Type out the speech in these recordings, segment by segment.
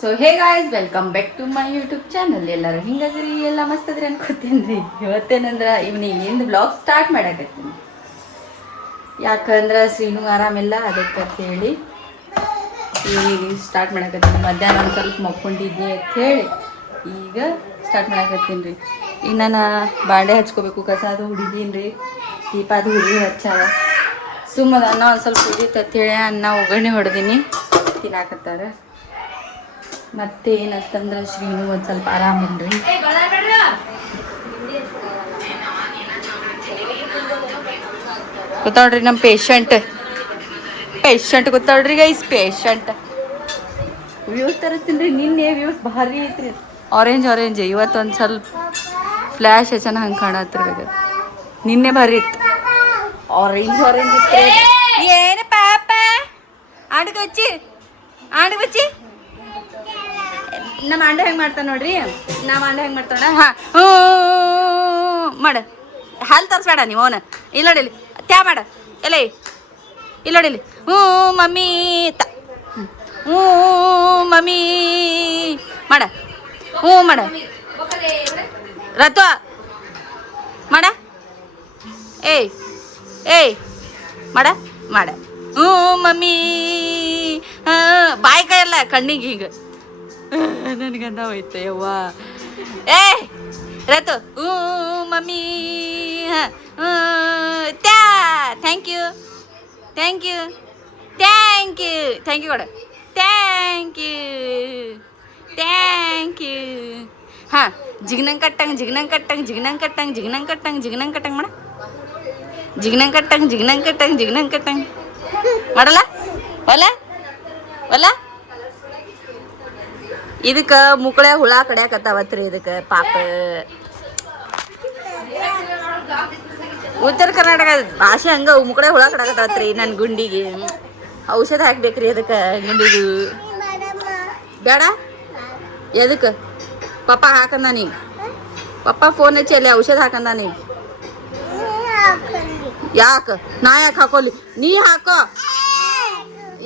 So hey guys, welcome back to my YouTube channel. ಎಲ್ಲರೂ ಹಿಂಗಾದ್ರಿ, ಎಲ್ಲ ಮಸ್ತ್ ಅದ್ರಿ ಅನ್ಕೋತೀನಿ ರೀ. ಇವತ್ತೇನಂದ್ರೆ ಈವ್ನಿಂಗ್ ಬ್ಲಾಗ್ ಸ್ಟಾರ್ಟ್ ಮಾಡಾಕತ್ತೀನಿ. ಯಾಕಂದ್ರೆ ಶ್ರೀನು ಆರಾಮಿಲ್ಲ, ಅದಕ್ಕೆ ಹೇಳಿ ಈಗ ಸ್ಟಾರ್ಟ್ ಮಾಡಾಕತ್ತೀನಿ. ಮಧ್ಯಾಹ್ನ ಒಂದು ಸ್ವಲ್ಪ ಮಕ್ಕೊಂಡಿದ್ನಿ ಅಂತ ಹೇಳಿ ಈಗ ಸ್ಟಾರ್ಟ್ ಮಾಡಾಕತ್ತೀನಿ ರೀ. ಈಗ ನಾನು ಬಾಂಡೆ ಹಚ್ಕೋಬೇಕು, ಕಸ ಅದು ಹುಡಿದೀನಿ ರೀ, ದೀಪ ಅದು ಹುಡುಗಿ ಹಚ್ಚಾವ. ಸುಮ್ಮನೆ ಅನ್ನ ಒಂದು ಸ್ವಲ್ಪ ಹುಡಿತಂತೇಳಿ ಅನ್ನ ಒಗ್ಗರಣೆ ಹೊಡೆದೀನಿ, ತಿನ್ನಾಕತ್ತಾರೆ. ಮತ್ತೆ ಏನಂತಂದ್ರೆ ಶ್ರೀನು ಒಂದು ಸ್ವಲ್ಪ ಆರಾಮಿಲ್ರಿ. ಗೊತ್ತಾಡ್ರಿ ನಮ್ಮ ಪೇಷಂಟ್ ಗೊತ್ತಾಡ್ರಿ ಗೈಸ್, ಪೇಷಂಟ್ ವ್ಯೂಸ್ ತರಿಸ್ತೀನಿ ರೀ. ನಿನ್ನೆ ವ್ಯೂಸ್ ಭಾರಿ ಐತ್ರಿ, ಆರೆಂಜ್ ಇವತ್ತೊಂದು ಸ್ವಲ್ಪ ಫ್ಲ್ಯಾಶ್ ಚೆನ್ನಾಗಿ ಹಂಗೆ ಕಾಣತ್ತಿರ್ಬೇಕು. ನಿನ್ನೆ ಭಾರಿ ಇತ್ತು, ಆರೆಂಜ್ ಇತ್ತು. ಏನು ಪಾಪ ಆಡ್ಕೊಚ್ಚಿ ನಮ್ಮ ಅಂಡ ಹೆಂಗೆ ಮಾಡ್ತಾನೆ ನೋಡ್ರಿ, ನಮ್ಮ ಅಂಡ ಹೆಂಗೆ ಮಾಡ್ತಾನ. ಹಾಂ ಹ್ಞೂ ಮಾಡ, ಹಾಲು ತರಿಸ್ಬೇಡ ನೀವು ಅವನು. ಇಲ್ಲಿ ನೋಡಿಲಿ ತ್ಯಾ ಮಾಡ, ಎಲ್ಲ ಇಲ್ಲಿ ನೋಡಿಲಿ. ಹ್ಞೂ ಮಮ್ಮಿ ಹ್ಞೂ ಮಮ್ಮಿ ಮಾಡ, ಹ್ಞೂ ಮಾಡ ರತ್ವ ಮಾಡ, ಏಯ್ ಮಾಡ ಹ್ಞೂ ಮಮ್ಮಿ. ಬಾಯಿ ಕೈಯಲ್ಲ ಕಣ್ಣಿಗೆ ಹಿಂಗೆ ನನಗಂದ ಹೋಯ್ತು ಯವ್ವ. ರತು ಹ್ಞೂ ಮಮ್ಮಿ. ತ್ಯಾ ಥ್ಯಾಂಕ್ ಯು ಕೊಡ, ಥ್ಯಾಂಕ್ ಯು. ಹಾಂ ಜಿಗ್ನಂಗೆ ಕಟ್ಟಂಗೆ ಮಾಡ, ಜಿಗ್ನಂಗೆ ಕಟ್ಟಂಗೆ ಮಾಡಲ್ಲ ಒಲ್ಲ. ಇದಕ್ಕೆ ಮುಕ್ಕಳೆ ಹುಳ ಕಡ್ಯಾಕತ್ತಾವತ್ರಿ. ಇದಕ್ಕೆ ಪಾಪ ಉತ್ತರ ಕರ್ನಾಟಕ ಭಾಷೆ ಹಂಗೆ ಮುಕ್ಕಳೆ ಹುಳ ಕಡ್ಯಾಕತ್ತಾವತ್ರಿ. ನನ್ನ ಗುಂಡಿಗೆ ಔಷಧ ಹಾಕ್ಬೇಕ್ರಿ. ಅದಕ್ಕೆ ಗುಂಡಿಗೆ ಬೇಡ, ಎದಕ್ಕೆ ಪಪ್ಪ ಹಾಕಂದಾನಿ, ಪಪ್ಪ ಫೋನ್ ಹಚ್ಚಿ ಅಲ್ಲಿ ಔಷಧ ಹಾಕಂದಾನಿ. ಯಾಕೆ ನಾ ಯಾಕೆ ಹಾಕೋಲಿ, ನೀ ಹಾಕೋ.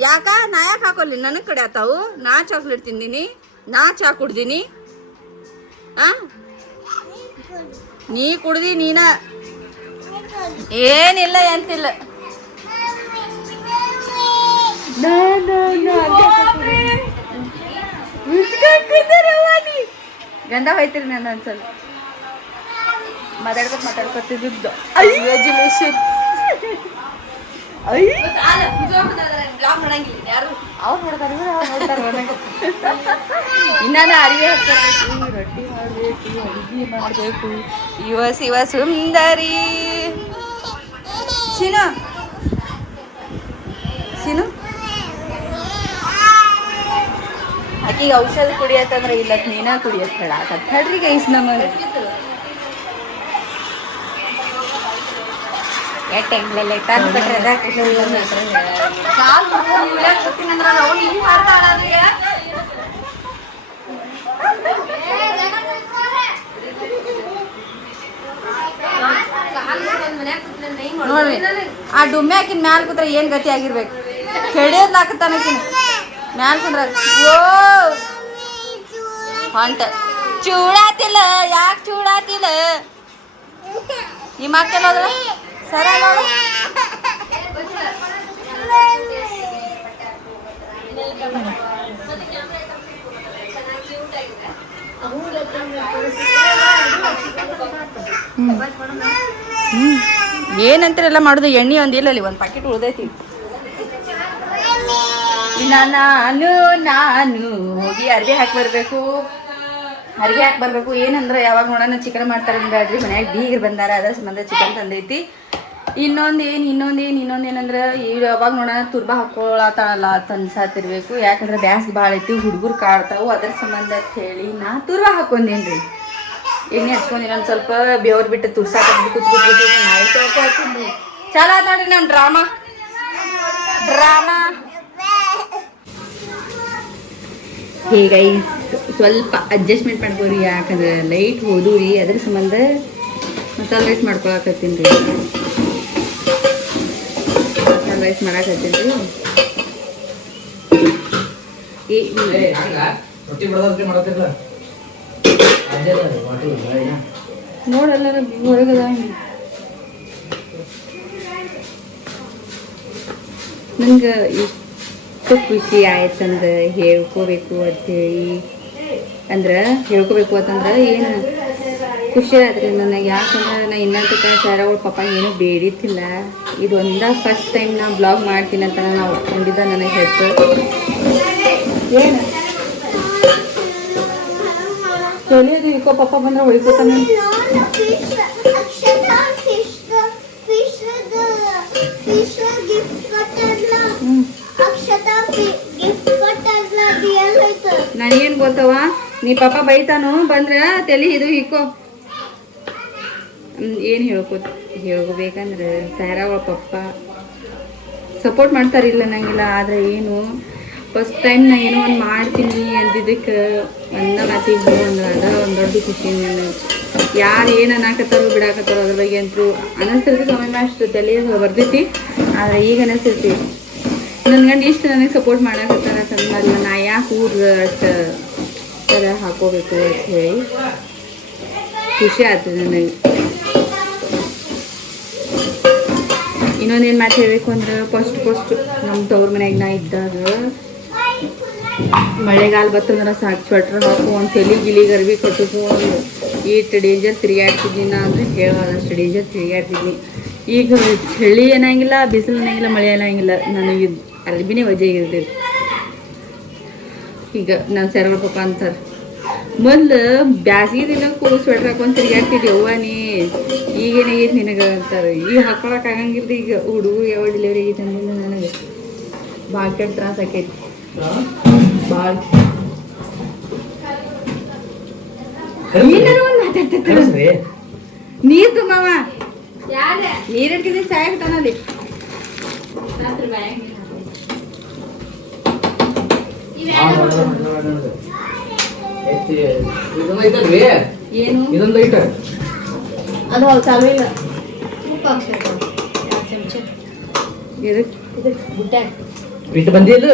ಯಾಕ ನಾ ಯಾಕೆ ಹಾಕೋಲಿ, ನನಗೆ ಕಡ್ಯಾತಾವು. ನಾ ಚಾಕ್ಲೇಟ್ ತಿಂದೀನಿ, ನಾ ಚಾ ಕುಡ್ದೀನಿ. ನೀ ಕುಡ್ದಿ, ನೀನ ಏನಿಲ್ಲ ಎಂತಿಲ್ಲ. ಗಂಧ ಹೋಯ್ತಿರಿ ನಾನು ಒಂದ್ಸಲ ಮಾತಾಡ್ಕೊತಿದ್ದು. ಕಂಗ್ರ್ಯಾಚುಲೇಷನ್. ಇನ್ನ ಅರಿವೆ ಹಾಕ್ಬೇಕು, ರೊಟ್ಟಿ ಮಾಡಬೇಕು, ಅಡುಗೆ ಮಾಡಬೇಕು. ಶಿವ ಸುಂದರಿ ಸೀನು ಆಕಿಗೆ ಔಷಧ ಕುಡಿಯತ್ತಂದ್ರೆ ಇಲ್ಲ, ನೀನ ಕುಡಿಯತ್ ಹೇಳಾಕತ್ ಹೇಳ್ರಿ ಗೈಸ್. ನಮ್ಮನೆ ನೋಡ್ರಿ, ಆ ಡುಮ್ಮೆ ಹಾಕಿನ ಮ್ಯಾಲ ಕೂತ್ರೆ ಏನ್ ಗತಿ ಆಗಿರ್ಬೇಕು. ಕೆಡಿಯೋದ್ಲಾಕತ್ತಾನಕಿನ ಮ್ಯಾಲ ಕುಂದ್ರ ಹೊಂಟ. ಚೂಡಾತಿಲ್ಲ, ಯಾಕೆ ಚೂಡಾತಿಲ್ಲ? ನಿಮ್ಮ ಅಕ್ಕೆಲ್ಲ ಹೋದ್ರ ಸರ ನೋಡು. ಏನಂತಾರೆಲ್ಲ ಮಾಡೋದು. ಎಣ್ಣೆ ಒಂದಿಲ್ಲ ಅಲ್ಲಿ, ಒಂದು ಪ್ಯಾಕೆಟ್ ಉಳ್ದೈತಿ. ನಾನು ಹೋಗಿ ಅರ್ಬಿ ಹಾಕಿ ಬರ್ಬೇಕು. ಏನಂದ್ರೆ ಯಾವಾಗ ನೋಡೋಣ ಚಿಕನ್ ಮಾಡ್ತಾರೆ ಬೇಡ್ರಿ, ಮನ್ಯಾಗ ಬೀಗರು ಬಂದಾರ, ಅದ್ರ ಸಂಬಂಧ ಚಿಕನ್ ತಂದೈತಿ. ಇನ್ನೊಂದೇನಂದ್ರೆ ಈಗ ಯಾವಾಗ ನೋಡೋಣ ತುರ್ಬಾ ಹಾಕೊಳತಾಳಲ್ಲ ಅನ್ಸಾತಿರ್ಬೇಕು. ಯಾಕಂದ್ರೆ ಬ್ಯಾಸ್ಗೆ ಭಾಳ ಐತಿ, ಹುಡುಗರು ಕಾಡ್ತಾವು, ಅದ್ರ ಸಂಬಂಧ ಅಂತ ಹೇಳಿ ನಾ ತುರ್ಬಾ ಹಾಕೊಂಡೇನ್ರಿ. ಎಣ್ಣೆ ಹಚ್ಕೊಂಡಿರ ಒಂದು ಸ್ವಲ್ಪ ಬೇವ್ರು ಬಿಟ್ಟು ತುರ್ಸಾಕಿ ಕುಚ್ಬಿಟ್ಟು ನಾಳೆ ಹಾಕ್ತೀನಿ. ಚಲೋ ಆಯ್ತು ನೋಡ್ರಿ ನಮ್ಮ ಡ್ರಾಮಾ. ಹೀಗೆ ಸ್ವಲ್ಪ ಅಡ್ಜಸ್ಟ್ಮೆಂಟ್ ಮಾಡ್ಕೋರಿ, ಯಾಕಂದ್ರೆ ಲೈಟ್ ಹೋದೂರಿ, ಅದ್ರ ಸಂಬಂಧ ಮಸಾಲೆ ರೈಸ್ ಮಾಡ್ಕೊಳಕತ್ತೀನಿ ರೀ. ಮಸಾಲೆ ರೈಸ್ ಮಾಡಾಕತ್ತೀನಿ ರೀ. ರೊಟ್ಟಿ ಬಡದ್ರಿ ಮಾಡತ್ತಿರಲ್ಲ ನೋಡಲ್ಲ ಹೊರಗದ ನಂಗೆ ಎಷ್ಟು ಖುಷಿ ಆಯ್ತಂದ್ರೆ ಹೇಳ್ಕೋಬೇಕು ಅಂಥೇಳಿ ಅಂದ್ರೆ ಹೇಳ್ಕೋಬೇಕು ಅಂತಂದ್ರೆ ಏನು ಖುಷಿ ಆದ್ರಿ ನನಗೆ. ಯಾಕಂದ್ರೆ ನಾ ಇನ್ನೊಂದು ಸರ್ ಅವ್ರ ಪಾಪ ಏನೂ ಬೇಡಿತ್ತಿಲ್ಲ. ಇದು ಒಂದ ಫಸ್ಟ್ ಟೈಮ್ ನಾ ಬ್ಲಾಗ್ ಮಾಡ್ತೀನಿ ಅಂತ ನಾನು ಒಪ್ಕೊಂಡಿದ್ದ. ನನಗೆ ಹೆಸರು ಏನು ಹೇಳಿಯೋದು ಇಕೋ ಪಾಪ ಬಂದ್ರೆ ಹೊಯ್ಕೋತಾನೆ. ನನಗೇನು ಗೊತ್ತವ, ನೀ ಪಾಪ ಬೈತಾನು ಬಂದ್ರೆ ತಲೆ ಇದು ಇಕೋ. ಏನು ಹೇಳ್ಕೋಬೇಕಂದ್ರೆ ಸ್ಯಾರಾ ಅವಳ ಪಪ್ಪ ಸಪೋರ್ಟ್ ಮಾಡ್ತಾರಿಲ್ಲ ನಂಗಿಲ್ಲ. ಆದರೆ ಏನು ಫಸ್ಟ್ ಟೈಮ್ ನಾ ಏನೋ ಒಂದು ಮಾಡ್ತೀನಿ ಅಂದಿದ್ದಕ್ಕೆ ಒಂದ ಮಾತಿಗೆ ಅಂದ್ರೆ ಅದ ಒಂದು ದೊಡ್ಡ ಖುಷಿ ನನಗೆ. ಯಾರು ಏನು ಅನ್ನಕತ್ತಾರೋ ಬಿಡಾಕತ್ತಾರೋ ಅದ್ರ ಬಗ್ಗೆ ಅಂತೂ ಅನ್ನಿಸ್ತಿರ್ತಿ ಸಮಯ ಅಷ್ಟು ತಲೆ ಬರ್ತೈತಿ. ಆದರೆ ಈಗ ಅನ್ನಿಸ್ತೈತಿ ನನ್ನ ಗಂಡು ಇಷ್ಟು ನನಗೆ ಸಪೋರ್ಟ್ ಮಾಡಾಕತ್ತಾರ ಅಂತಂದ್ಮೇಲೆ ನಾ ಯಾಕೆ ಊರು ಅಷ್ಟು ಥರ ಹಾಕೋಬೇಕು ಅಂತ ಹೇಳಿ ಖುಷಿ ಆಗ್ತದೆ ನನಗೆ. ಇನ್ನೊಂದೇನು ಮಾತು ಹೇಳಬೇಕು ಅಂದ್ರೆ ಫಸ್ಟ್ ನಮ್ಮ ತವ್ರ ಮನೆಯಾಗ ನಾ ಇದ್ದಾಗ ಮಳೆಗಾಲ ಬತ್ತಂದ್ರೆ ಸಾಕು ಸ್ವೆಟ್ರ್ ಹಾಕೊಂಡು ತಲೆ ಗರ್ಬಿ ಕಟ್ಟಿಕೊಂಡು ಈಟ್ ಡೇಂಜರ್ ತಿರುಗಾಡ್ತಿದ್ನಿ ನಾ ಅಂದರೆ ಹೇಳೋದಷ್ಟು ಡೇಂಜರ್ ತಿರುಗಾಡ್ತಿದ್ನಿ. ಈಗ ಚಳಿ ಏನಾಗಿಲ್ಲ, ಬಿಸಿಲು ಏನಾಗಿಲ್ಲ, ಮಳೆ ಏನಾಗಿಲ್ಲ, ನನಗೆ ಅರ್ಬಿನೇ ವಜೆ ಇರ್ತೈತಿ. ಈಗ ನಾವು ಸೆರಗಳ ಪಪ್ಪ ಅಂತಾರೆ ಮೊದಲು ಬ್ಯಾಸಿಗೆ ದಿನಕ್ಕೂ ಸ್ವೆಟ್ರ್ ಹಾಕೊಂಡು ತಿರುಗಾಡ್ತಿದ್ದೆ ಅವ್ವ ನೀ, ಈಗೇನಾಗೈತಿ ನಿನಗೆ ಅಂತಾರೆ. ಈಗ ಹಾಕೊಳಕ್ಕೆ ಆಗಂಗಿಲ್ಲ. ಈಗ ಹುಡುಗ ಯಾವ ಡೆಲಿವರಿ ಆಗೈತೆ ಅಂದಿಲ್ಲ ನನಗೆ ಭಾಳ ಕೆಟ್ಟ ತ್ರಾಸ ಆಕೈತಿ ಭಾಳ. ಏನಾರು ಒಂದು ಮಾತಾಡ್ತಿರ್ತಾರೆ ನೀರು ತುಂಬವ ನೀರಿಡ್ತಿದ್ದೀನಿ ಚಾಯ್ ಬಿಟ್ಟಾನಲ್ಲಿ ಏನು ಇದೊಂದು ಐಟ ಅದು ಚಾಲು ಇಲ್ಲ. ಇಟ್ಟು ಬಂದಿಲ್ಲ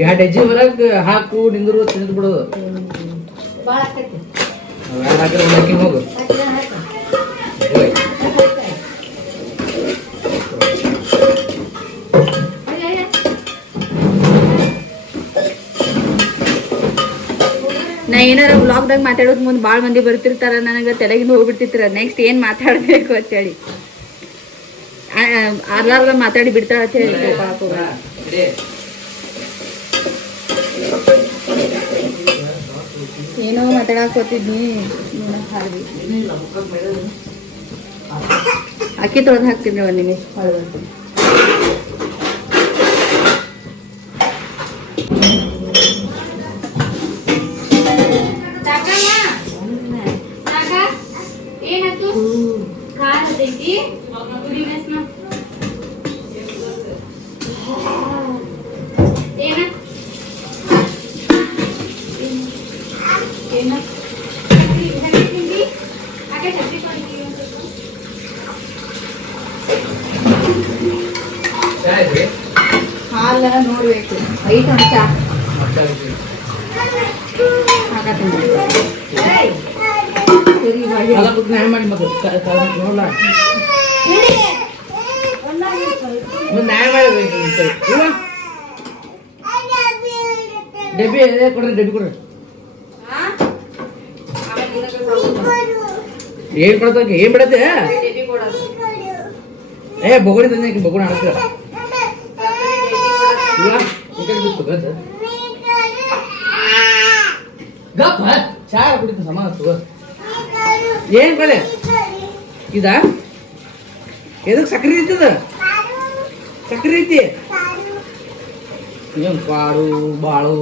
2 ಹೆಜ್ಜೆ ಹೊರಗೆ ಹಾಕು ನಿಂದ್ರು ತಿಂದು ಬಿಡೋದು. ಭಾಳ ಆಕೈತಿ ಹೋಗು ನಾ ಏನಾರ ಬ್ಲಾಗ್ದಾಗ ಮಾತಾಡೋದು ಮುಂದೆ ಭಾಳ ಮಂದಿ ಬರ್ತಿರ್ತಾರ. ನನಗೆ ತಲೆಗಿಂದ ಹೋಗ್ಬಿಡ್ತಿರ್ತಾರ ನೆಕ್ಸ್ಟ್ ಏನು ಮಾತಾಡಬೇಕು ಅಂತೇಳಿ ಅರ್ಲಾರ್ದ ಮಾತಾಡಿ ಬಿಡ್ತಾಳ ಅಂತ ಹೇಳಿ ಏನೋ ಮಾತಾಡಕೋತಿದ್ನಿ. ಅಕ್ಕಿ ತೊಳೆದು ಹಾಕ್ತೀನಿ ಒಂದು ನಿಮಿಷ. ಹಾಲೆಲ್ಲ ನೋಡ್ಬೇಕು ಐಟ್ ಅಂತ ಮಾಡಿ ನೋಡ್ಲ ಡಬ್ಬಿ ಕೊಡ್ರಿ ಡಬ್ಬಿ ಕೊಡ್ರಿ. ಏನ್ ಕೊಡತ್ತ ಏನ್ ಬಿಡತ್ತೆ ಏ ಬೊಗುಡಿ ತಂದೆ ಬೊಗುಡಿ ಹಾಕ್ತೀರ ಗಪ್ಪ ಚಾ ಕುಡಿತ ಸಮಾನ ಏನ್ ಕಲೆ ಇದ ಎದಕ್ ಸಕ್ರಿ ಐತದ ಸಕ್ರಿ ಐತಿ ಏನ್ ಕಾಡು ಬಾಳು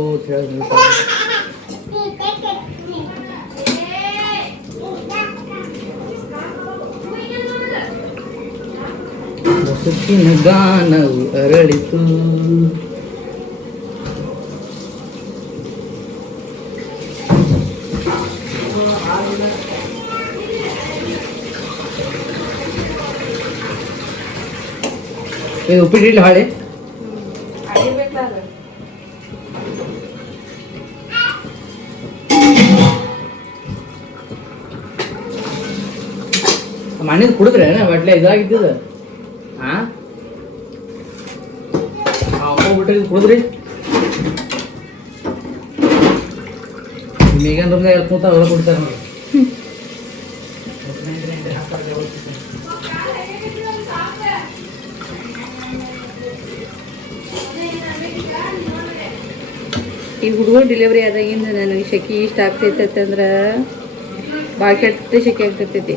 ಮುಸುಕಿನ ಗಾನವು ಅರಳಿತು. ಉಪ್ಪಿಟ್ಟು ಇಡ್ಲಿ ಹಾಳೆ ಮಣ್ಣಿದ್ ಕುಡಿದ್ರೆ ಬಟ್ಲೆ ಇದಾಗಿದ್ದಿದ ಹಾಂ ಹೋಗ್ಬಿಟ್ರಿ ಕುಡಿದ್ರಿ ಮೇಗನ್ ರೂಮ್ದಾಗ ಎಲ್ಲಿ ಕೂತ ಅವ್ರ ಕೊಡ್ತಾರೆ ನೋಡಿ ಈ ಹುಡುಗರು ಡೆಲಿವರಿ ಆದಾಗಿಂದ ನನಗೆ ಶೆಕೆ ಇಷ್ಟ ಆಗ್ತೈತೆ ಅಂದ್ರೆ ಭಾಳ ಕೆಟ್ಟ ಶೆಕೆ ಆಗ್ತೈತಿ.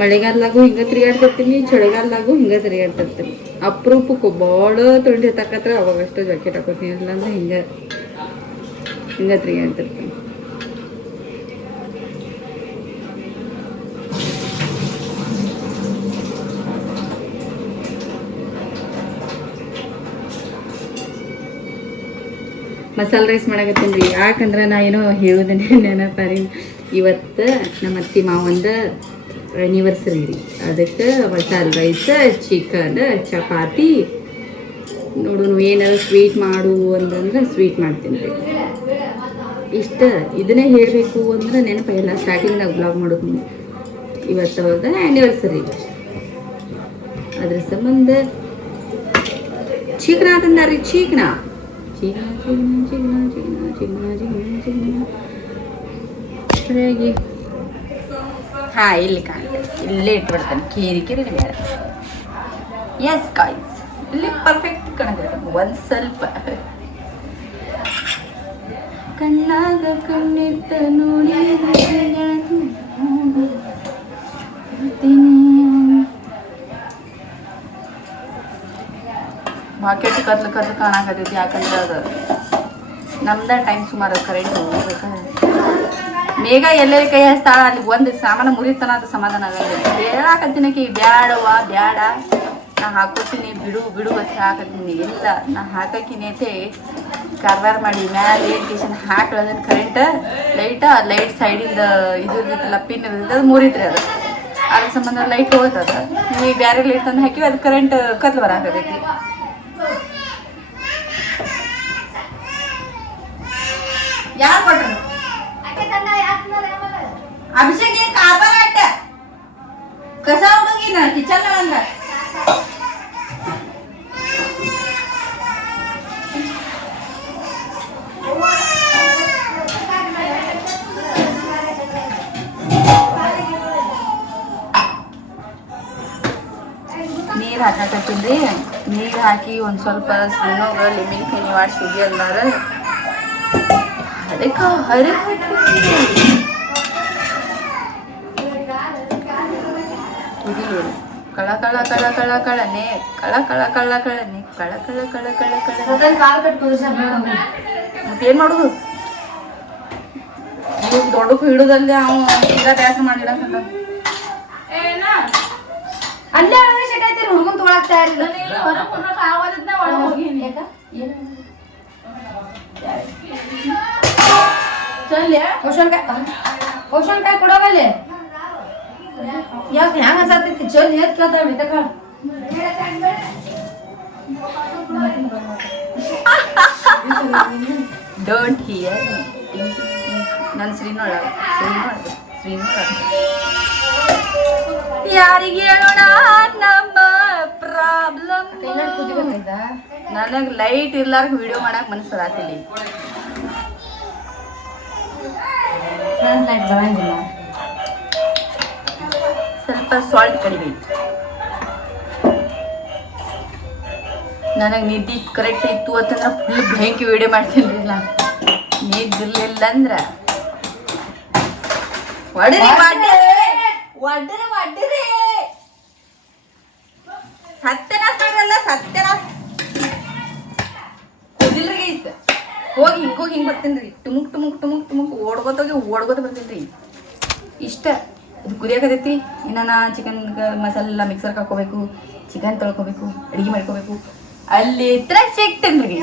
ಮಳೆಗಾಲದಾಗೂ ಹಿಂಗೆ ತಿರುಗಾಡ್ತಿರ್ತೀನಿ, ಚಳಿಗಾಲದಾಗೂ ಹಿಂಗೆ ತಿರುಗಾಡ್ತಿರ್ತೀನಿ. ಅಪರೂಪಕ್ಕೂ ಭಾಳ ತೊಂಡಿ ತಕ್ಕತ್ರ ಅವಾಗಷ್ಟು ಜಾಕೆಟ್ ಹಾಕೋತೀನಿ, ಇಲ್ಲಾಂದ್ರೆ ಹಿಂಗೆ ತಿರುಗಾಡ್ತಿರ್ತೀನಿ. ಮಸಾಲೆ ರೈಸ್ ಮಾಡಕತ್ತೀನಿ ರೀ. ಯಾಕಂದ್ರೆ ನಾ ಏನೋ ಹೇಳೋದೇನೆ ನೆನಪಾರಿ, ಇವತ್ತು ನಮ್ಮ ಅತ್ತಿ ಮಾವಂದ ಆ್ಯನಿವರ್ಸರಿ ರೀ. ಅದಕ್ಕೆ ಮಸಾಲೆ ರೈಸ್, ಚಿಕನ್, ಚಪಾತಿ ನೋಡು ಏನಾದ್ರು ಸ್ವೀಟ್ ಮಾಡು ಅಂತಂದ್ರೆ ಸ್ವೀಟ್ ಮಾಡ್ತೀನಿ ರೀ. ಇಷ್ಟ ಇದನ್ನೇ ಹೇಳಬೇಕು ಅಂದ್ರೆ ನೆನಪಿಲ್ಲ ಸ್ಟಾರ್ಟಿಂಗ್ನಾಗ ಬ್ಲಾಗ್ ಮಾಡೋದು. ಇವತ್ತು ಅವ್ರದ್ದು ಆ್ಯನಿವರ್ಸರಿ, ಅದ್ರ ಸಂಬಂಧ ಚಿಕನ ತಂದಾರಿ. ಚಿಕನ ಸರಿಯಾಗಿ ಹಾಂ ಇಲ್ಲಿ ಕಾಣುತ್ತೆ, ಇಲ್ಲೇ ಇಟ್ಬಿಡ್ತಾನೆ ಕೀರಿ ಬೇಡ. ಎಸ್ ಗಾಯ್ಸ್, ಇಲ್ಲಿ ಪರ್ಫೆಕ್ಟ್ ಕಾಣುತ್ತೆ. ಒಂದು ಸ್ವಲ್ಪ ಕಣ್ಣಾಗ ಕಣ್ಣಿಟ್ಟ ನೋಡಿ ಮಾರ್ಕೆಟ್ ಕತ್ಲು ಕಾಣಕತ್ತೈತಿ. ಯಾಕಂದ್ರೆ ಅದು ನಮ್ದ ಟೈಮ್ ಸುಮಾರು ಕರೆಂಟ್ ಹೋಗ್ಬೇಕಾದ್ರೆ ಬೇಗ ಎಲ್ಲೆಲ್ಲಿ ಕೈ ಹಚ್ತಾಳ ಅಲ್ಲಿ ಒಂದು ಸಾಮಾನು ಮುರಿತನ ಅದು ಸಮಾಧಾನ ಆಗಲ್ಲ. ಹೇಳಾಕತ್ತೀನಕಿ ಬ್ಯಾಡವ್ವ ಬ್ಯಾಡ, ನಾ ಹಾಕೋತೀನಿ ಬಿಡು ಅಂತ ಹಾಕತ್ತೀನಿ. ಇಲ್ಲ ನಾ ಹಾಕಕ್ಕಿನೈತೆ ಕಾರ್ವಾರ ಮಾಡಿ ಮ್ಯಾಲೆ ಏರ್ಕೇಶನ್ ಹಾಕಳದನ್ನ ಕರೆಂಟ್ ಲೈಟ್ ಸೈಡಿಂದ ಇದು ಇರ್ತೈತಲ್ಲ ಪಿನ್ ಇರ್ತೈತೆ, ಅದು ಮುರಿತ್ರಿ. ಅದ್ರ ಸಂಬಂಧ ಲೈಟ್ ಹೋಗ್ತದ. ನೀವು ಬ್ಯಾರೆ ಲೈಟ್ ತಂದು ಹಾಕಿವಿ, ಅದು ಕರೆಂಟ್ ಕತ್ಲು ಬರಾಕತೈತಿ. ಯಾರು ಕೊಟ್ರು? ಅಭಿಷೇಕ್ ಏನ್ ಕಾರ್ಬಾರ ಅಟ್ಟ ಕಸ ಹುಡುಗಿನ ಕಿಚನ್ ಅಂದ್ರ ನೀರು ಹಾಕಕತ್ತೀನಿ. ನೀರು ಹಾಕಿ ಒಂದು ಸ್ವಲ್ಪ ಸಣ್ಣಗ ಲಿಂಬೆ ಕೈ ಮಾಡಿ ಸುಗಿ ಅಂದಾರ ಅದಕ್ಕೆ ಕುದಿಲು ಕಳ ಕಳ ಕಳ ಕಳ ಕಳನೆ ಕಳ ಕಳ ಕಳ ಕಳನೆ ಕಳ ಕಳ ಕಳ ಕಳ ಕಳ ಮತ್ತೇನು ಮಾಡೋದು? ಇವ್ ದೊಡ್ಡಕ್ಕೂ ಹಿಡುದಲ್ಲಿ ಅವ ಈಗ ಬ್ಯಾಸ ಮಾಡಿಡಕಂತ ಅಲ್ಲೇ ಸಿಟ್ಟೈತಿ ಹುಡುಗನ್ ತೊಗೊಳಕ್ತಾ ಇರಲಿಲ್ಲ. ಪೋಷಣಕಾಯಿ ಕೊಡೋವಲ್ಲಿ ಯಾಕೆ ಹೆಂಗ ಅನ್ಸತೈತಿ? ಚಲ್ ಎತ್ ಕೇಳ್ತಾವ ತಕ ಡೋಂಟ್ ಹಿಯರ್ ನನ್ನ ಶ್ರೀನೋಳ ಯಾರಿಗೆ ಹೇಳೋಣ ನಮ್ಮ ಪ್ರಾಬ್ಲಮ್. ನನಗೆ ಲೈಟ್ ಇರ್ಲಾರ್ಗ ವಿಡಿಯೋ ಮಾಡಕ್ ಮನಸ್ಸು ಬರಾತಿಲ್ಲ. ಬರಂಗಿಲ್ಲ. ಸ್ವಲ್ಪ ಸಾಲ್ಟ್ ಕಡಿಮೆ. ನನಗೆ ನಿದ್ದೆ ಕರೆಕ್ಟ್ ಇತ್ತು ಅಂತಂದ್ರೆ ಫುಲ್ ಭಯಂಕರ ವಿಡಿಯೋ ಮಾಡ್ತಿರ್ಲಿಲ್ಲ. ನಿದ್ದಿರ್ಲಿಲ್ಲ ಅಂದ್ರೆ ಒಡ್ರಿ ಸತ್ಯನಾಶ ಮಾಡ್ರಲ್ಲ, ಸತ್ಯನಾಶ ಕುದಿಲ್ರಿ ಗೈಸ್. ಹೋಗಿ ಹಿಂಗೆ ಬರ್ತೀನಿ ರೀ. ಟುಮುಕ್ ಓಡ್ಗೋತ ಬರ್ತೀನಿ ರೀ. ಇಷ್ಟ ಇದು ಕುದಿಯಾಕತೈತಿ. ಇನ್ನು ನಾ ಚಿಕನ್ ಮಸಾಲೆಲ್ಲ ಮಿಕ್ಸರ್ಗೆ ಹಾಕೋಬೇಕು, ಚಿಕನ್ ತೊಳ್ಕೊಬೇಕು, ಅಡುಗೆ ಮಾಡ್ಕೋಬೇಕು. ಅಲ್ಲಿ ಇತ್ರ ಸಿಗ್ತೇನೆ ರೀ.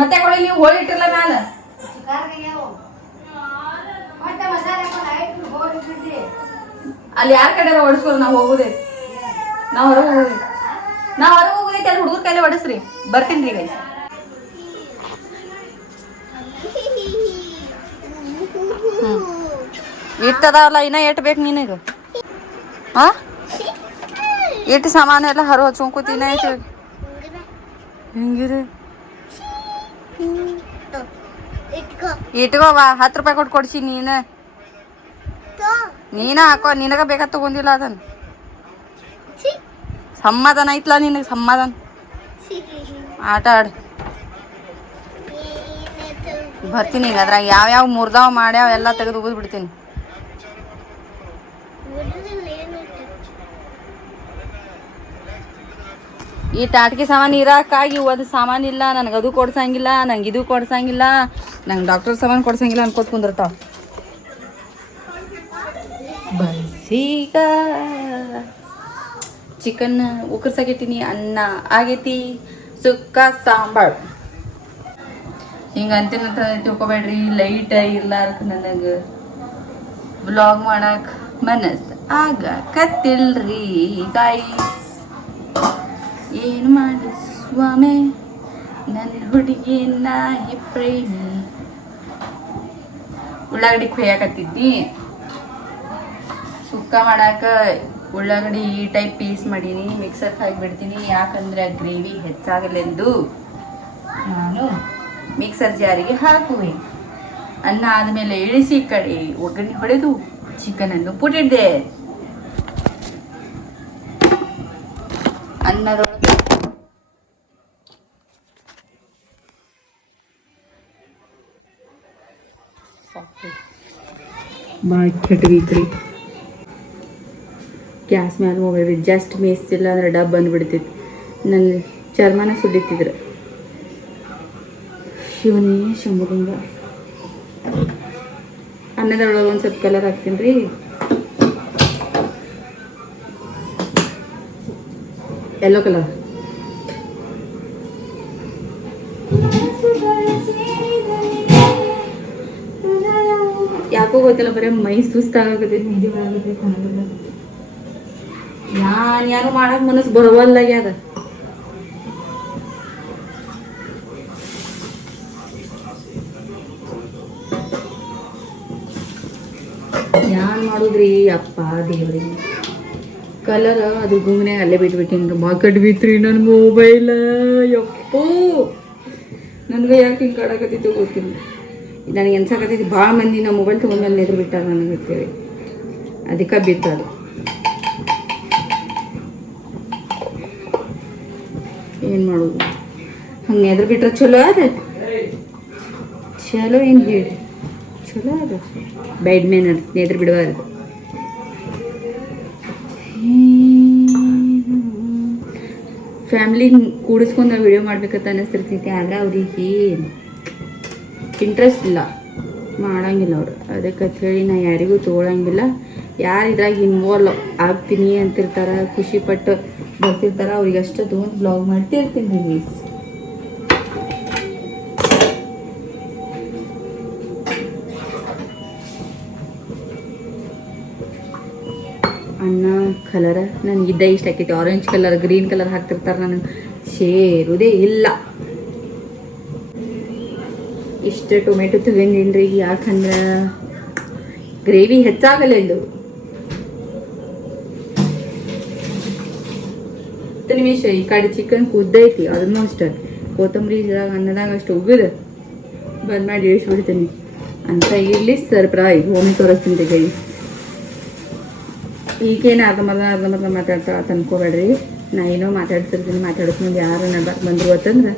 ಮತ್ತೆ ಕೊಡಿ ನೀವು ಹೋಳಿ ಇಟ್ಟಿರಲ್ಲ ಮ್ಯಾಲ ಅಲ್ಲಿ ಯಾರ ಕಡೆ ಹೊಡಿಸ್ಕೊಳ್ಳಿ. ನಾವು ಹೋಗೋದೇ, ನಾವು ಹೊರಗೆ ಹೋಗೋದೈತಿ. ಅಲ್ಲಿ ಹುಡುಗರ ಕೈಲೇ ಹೊಡಿಸ್ರಿ. ಬರ್ತೀನಿ ರೀ ಗೈಸ್. ಇಟ್ಟದಾವಲ್ಲ ಇನ್ನ ಎಟ್ ಬೇಕು ನಿನಗೆ ಹಾ ಇಟ್ಟು ಸಾಮಾನು ಎಲ್ಲ ಹರು ಹಚ್ಕೊಂಡ್ಕೂತಿನ ಇಟ್ಟು ಹಿಂಗಿರಿ ಇಟ್ಕೋವಾ 10 ರೂಪಾಯಿ ಕೊಟ್ಟು ಕೊಡ್ಸಿ ನೀನ ಹಾಕೋ ನಿನಗ ಬೇಕಾದ ತಗೊಂಡಿಲ್ಲ ಅದನ್ನ ಸಮಾಧಾನ ಐತ್ಲಾ ನಿನಗೆ ಸಮಾಧಾನ ಆಟ ಆಡ ಬರ್ತೀನಿ ಈಗ ಅದ್ರಾಗ ಯಾವ್ಯಾವ ಮುರ್ದಾವ ಮಾಡ್ಯಾವ ಎಲ್ಲ ತೆಗೆದು ಉಗಿದ್ ಬಿಡ್ತೀನಿ ಈ ಟಾಟ್ಕಿ ಸಾಮಾನು ಇರಾಕಾಗಿ ಒಂದು ಸಾಮಾನು ಇಲ್ಲ ನನಗೆ ಅದು ಕೊಡ್ಸಂಗಿಲ್ಲ ನಂಗೆ ಇದು ಕೊಡ್ಸಂಗಿಲ್ಲ ನಂಗೆ ಡಾಕ್ಟರ್ ಸಾಮಾನು ಕೊಡ್ಸಂಗಿಲ್ಲ ಅನ್ಕೋತ ಕುಂದಿರ್ತಾವ ಬಸ್ಸೀಗ ಚಿಕನ್ ಉಕ್ಕರ್ಸಾಕಿಟ್ಟಿನಿ ಅನ್ನ ಆಗೈತಿ ಸುಕ್ಕ ಸಾಂಬಾರು ಹಿಂಗೆ ಅಂತಿನಂತ ತಿಳ್ಕೊಬೇಡ್ರಿ ಲೈಟ್ ಇರ್ಲಾರ್ಕ ನನಗೆ ವ್ಲಾಗ್ ಮಾಡಕ್ಕೆ ಮನಸ್ಸು ಆಗ ಕತ್ತಿಲ್ರಿ ಗಾಯ್ಸ್ ಏನು ಮಾಡಿ ಸ್ವಾಮಿ ನನ್ನ ಹುಡುಗಿ ನಾಯಿ ಪ್ರೇಮಿ ಉಳ್ಳಾಗಡ್ಡಿ ಕೊಯ್ಯಾಕತ್ತಿದ್ನಿ ಸುಕ್ಕ ಮಾಡಾಕ ಉಳ್ಳಾಗಡ್ಡಿ ಈ ಟೈಪ್ ಪೀಸ್ ಮಾಡೀನಿ ಮಿಕ್ಸರ್ಗೆ ಹಾಕಿಬಿಡ್ತೀನಿ ಯಾಕಂದರೆ ಗ್ರೇವಿ ಹೆಚ್ಚಾಗಲೆಂದು ನಾನು ಮಿಕ್ಸರ್ ಜಾರಿಗೆ ಹಾಕುವೆ ಅನ್ನ ಆದಮೇಲೆ ಇಳಿಸಿ ಕಡೆ ಒಗ್ಗರಣೆ ಹೊಡೆದು ಚಿಕನನ್ನು ಪುಟ್ಟಿದ್ದೆ ಅನ್ನದೊಳಗೆ ಭಾಳ ಕೆಟ್ಟಗೈತ್ರಿ ಗ್ಯಾಸ್ ಮ್ಯಾಲೆ ಹೋಗ್ಬೇಡ್ರಿ ಜಸ್ಟ್ ಮೇಯಿಸ್ತಿಲ್ಲ ಅಂದ್ರೆ ಡಬ್ ಬಂದುಬಿಡ್ತೈತಿ ನನ್ನ ಚರ್ಮನ ಸುಡಿತಿದ್ರು ಶಿವನೇ ಶಂಭುಲಿಂಗ ಅನ್ನದೊಳಗೆ ಒಂದು ಸ್ವಲ್ಪ ಕಲರ್ ಹಾಕ್ತೀನಿ ರೀ ಯೆಲ್ಲೋ ಕಲರ್ ಯಾಕೋ ಗೊತ್ತಿಲ್ಲ ಬರೀ ಮೈ ಸುಸ್ತಾಗತ್ತೆ ನಿದ್ದೆ ಮಾಡಬೇಕು ಅನ್ನೋದಿಲ್ಲ ಯಾರು ಮಾಡಕ್ ಮನಸ್ಸು ಬರವಲ್ಲಾಗ್ಯದ ಯಾನ್ ಮಾಡುದ್ರಿ ಅಪ್ಪ ದೇವ್ರಿ ಕಲರ್ ಅದು ಗುಂಗ್ನ್ಯಾಗ ಅಲ್ಲೇ ಬಿಟ್ಬಿಟ್ಟಿನ್ರಿ ಮಾಕಟ್ ಬಿತ್ರಿ ನನ್ನ ಮೊಬೈಲ ಯಪ್ಪೋ ನನಗೆ ಯಾಕೆ ಹಿಂಗೆ ಕಾಡಕತ್ತಿತ್ತು ಗೊತ್ತಿಲ್ಲ ನನಗೆ ಎನ್ಸಾಕತ್ತೈತಿ ಭಾಳ ಮಂದಿ ನಮ್ಮ ಮೊಬೈಲ್ ತೊಗೊಂಡ್ಮೇಲೆ ನೆದ್ರು ಬಿಟ್ಟಾರ ನನಗೆ ಗೊತ್ತೇಳಿ ಅದಕ್ಕೆ ಬಿತ್ತದು ಏನು ಮಾಡೋದು ಹಂಗೆ ಎದ್ರು ಬಿಟ್ರೆ ಚಲೋ ಅದ ಚಲೋ ಏನು ಹೇಳಿ ಚಲೋ ಅದ ಬ್ಯಾಡ್ ಮ್ಯಾನರ್ಸ್ ನೆದ್ರು ಬಿಡಬಾರ್ದು ಫ್ಯಾಮ್ಲಿ ಕೂಡಿಸ್ಕೊಂಡು ವಿಡಿಯೋ ಮಾಡ್ಬೇಕಂತ ಅನ್ನಿಸ್ತಿರ್ತೈತಿ ಆದ್ರೆ ಅವ್ರಿಗೆ ಇಂಟ್ರೆಸ್ಟ್ ಇಲ್ಲ ಮಾಡಂಗಿಲ್ಲ ಅವರು ಅದಕ್ಕೆ ಹೇಳಿ ನಾ ಯಾರಿಗೂ ತೊಗೊಳಂಗಿಲ್ಲ ಯಾರು ಇದ್ರಾಗ ಇನ್ವಾಲ್ವ್ ಆಗ್ತೀನಿ ಅಂತಿರ್ತಾರೆ ಖುಷಿಪಟ್ಟು ಬರ್ತಿರ್ತಾರೆ ಅವ್ರಿಗೆ ಅಷ್ಟೇ ತೊಗೊಂಡು ಬ್ಲಾಗ್ ಮಾಡ್ತಿರ್ತೀನಿ ರೀಸ್ ಅನ್ನ ಕಲರ ನನಗಿದ್ದ ಇಷ್ಟ ಆಕೈತಿ ಆರೆಂಜ್ ಕಲರ್ ಗ್ರೀನ್ ಕಲರ್ ಹಾಕ್ತಿರ್ತಾರೆ ನನಗೆ ಸೇರುವುದೇ ಇಲ್ಲ ಇಷ್ಟು ಟೊಮೆಟೊ ತಗೊಂಡಿನ್ರಿ ಯಾಕಂದ್ರೆ ಗ್ರೇವಿ ಹೆಚ್ಚಾಗಲ್ಲ ಎಂದು 10 ನಿಮಿಷ ಈ ಕಡೆ ಚಿಕನ್ ಕುದ್ದೈತಿ ಅದನ್ನು ಅಷ್ಟೇ ಕೊತ್ತಂಬರಿ ಅನ್ನದಾಗ ಅಷ್ಟು ಉಗಿದು ಬಂದ್ ಮಾಡಿ ಇಳಿಸ್ಬಿಡ್ತೀನಿ ಅಂತ ಇರಲಿ ಸರ್ಪ್ರೈಸ್ ಒಮ್ಮೆ ತೋರಿಸ್ತೀನಿ ಗೈ ಈಗೇನು ಅರ್ಧಂಬರ್ಧ ಮಾತಾಡ್ತಾ ಅನ್ಕೋಬೇಡ್ರಿ ನಾ ಏನೋ ಮಾತಾಡ್ತಿರ್ತೀನಿ ಮಾತಾಡೋದ್ಮೇಲೆ ಯಾರು ನಡ್ಬಾರ್ದು ಬಂದರು ಅಂತಂದ್ರೆ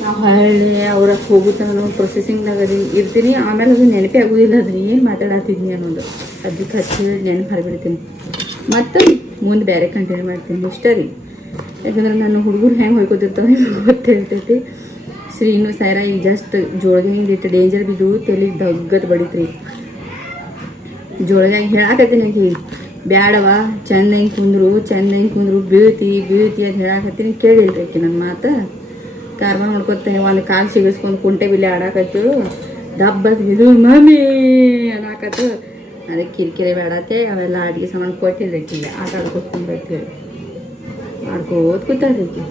ನಾವು ಹಳ್ಳಿ ಅವ್ರ ಹೋಗುತ್ತೆ ಅನ್ನೋ ಪ್ರೊಸೆಸಿಂಗ್ನಾಗ ಅದು ಇರ್ತೀನಿ ಆಮೇಲೆ ಅದು ನೆನಪೇ ಆಗೋದಿಲ್ಲ ಅದನ್ನ ಏನು ಮಾತಾಡತ್ತಿದ್ನಿ ಅನ್ನೋದು ಅದಕ್ಕೆ ಹಚ್ಚಿ ನೆನಪು ಹರಿಬಿಡ್ತೀನಿ ಮತ್ತು ಮುಂದೆ ಬೇರೆ ಕಂಟಿನ್ಯೂ ಮಾಡ್ತೀನಿ ಇಷ್ಟೇ ರೀ ಯಾಕಂದ್ರೆ ನಾನು ಹುಡುಗರು ಹೆಂಗೆ ಹೊಯ್ಕೋತಿರ್ತಾವೆ ಗೊತ್ತಿರ್ತೈತಿ ಶ್ರೀನು ಸೈರಾ ಈಗ ಜಸ್ಟ್ ಜೋಳಗಿನಿಂದ ಇಟ್ಟು ಡೇಂಜರ್ ಬಿದ್ದು ತಲೆ ದಗ್ಗತ್ ಬಡಿತ್ರಿ ಜೋಳಗ ಹೇಳಾಕತ್ತೀನಿ ಆಕಿ ಬ್ಯಾಡವ ಚಂದಂಗೆ ಕುಂದ್ರು ಬೀಳ್ತಿ ಅಂತ ಹೇಳಾಕತ್ತೀನಿ ಕೇಳಿಲ್ರಿ ಆಕಿ ನನ್ನ ಮಾತು ಕಾರ್ಬಾರ್ ಮಾಡ್ಕೊತ ಒಂದು ಕಾಲು ಸಿಗಿಸ್ಕೊಂಡು ಕುಂಟೆ ಬಿಲ್ಲೆ ಆಡಾಕತ್ತು ದಬ್ಬತ್ ಬಿದ್ದು ಮಮ್ಮಿ ಅನ್ನಕತ್ತು ಅದಕ್ಕೆ ಕಿರಿಕಿರಿ ಬೇಡತ್ತೆ ಅವೆಲ್ಲ ಅಡುಗೆ ಸಾಮಾನು ಕೊಟ್ಟಿಲ್ಲ ಆಕಿಗೆ ಆಟ ಆಡ್ಕೊತ್ಕೊಂಡ್ಬರ್ತೇಳಿ ಆಡ್ಕೋತ ಕೂತಾಳ್ರಿ ಆಕಿ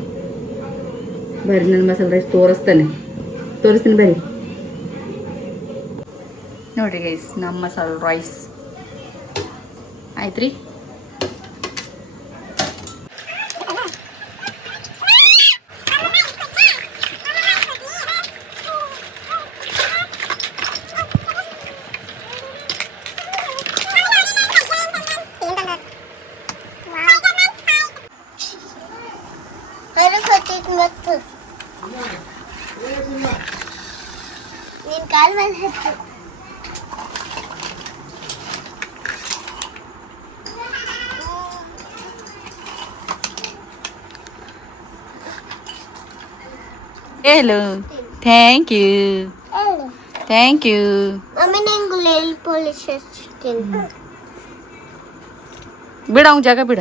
ಬರ್ರಿ ನನ್ನ ಮಸಾಲೆ ರೈಸ್ ತೋರಿಸ್ತೀನಿ ಬರ್ರಿ ನೋಡಿರಿ ಗೈಸ್ ನಮ್ಮ ಮಸಾಲೆ ರೈಸ್ ಆಯ್ತು ರೀ. Hello. Thank you. Thank you. Mami ನಂಗೆ ನೇಲ್ ಪಾಲಿಶ್ ಹಚ್ತೀನಿ. ಬಿಡ ಅವ್ನ ಜಾಗ ಬಿಡ.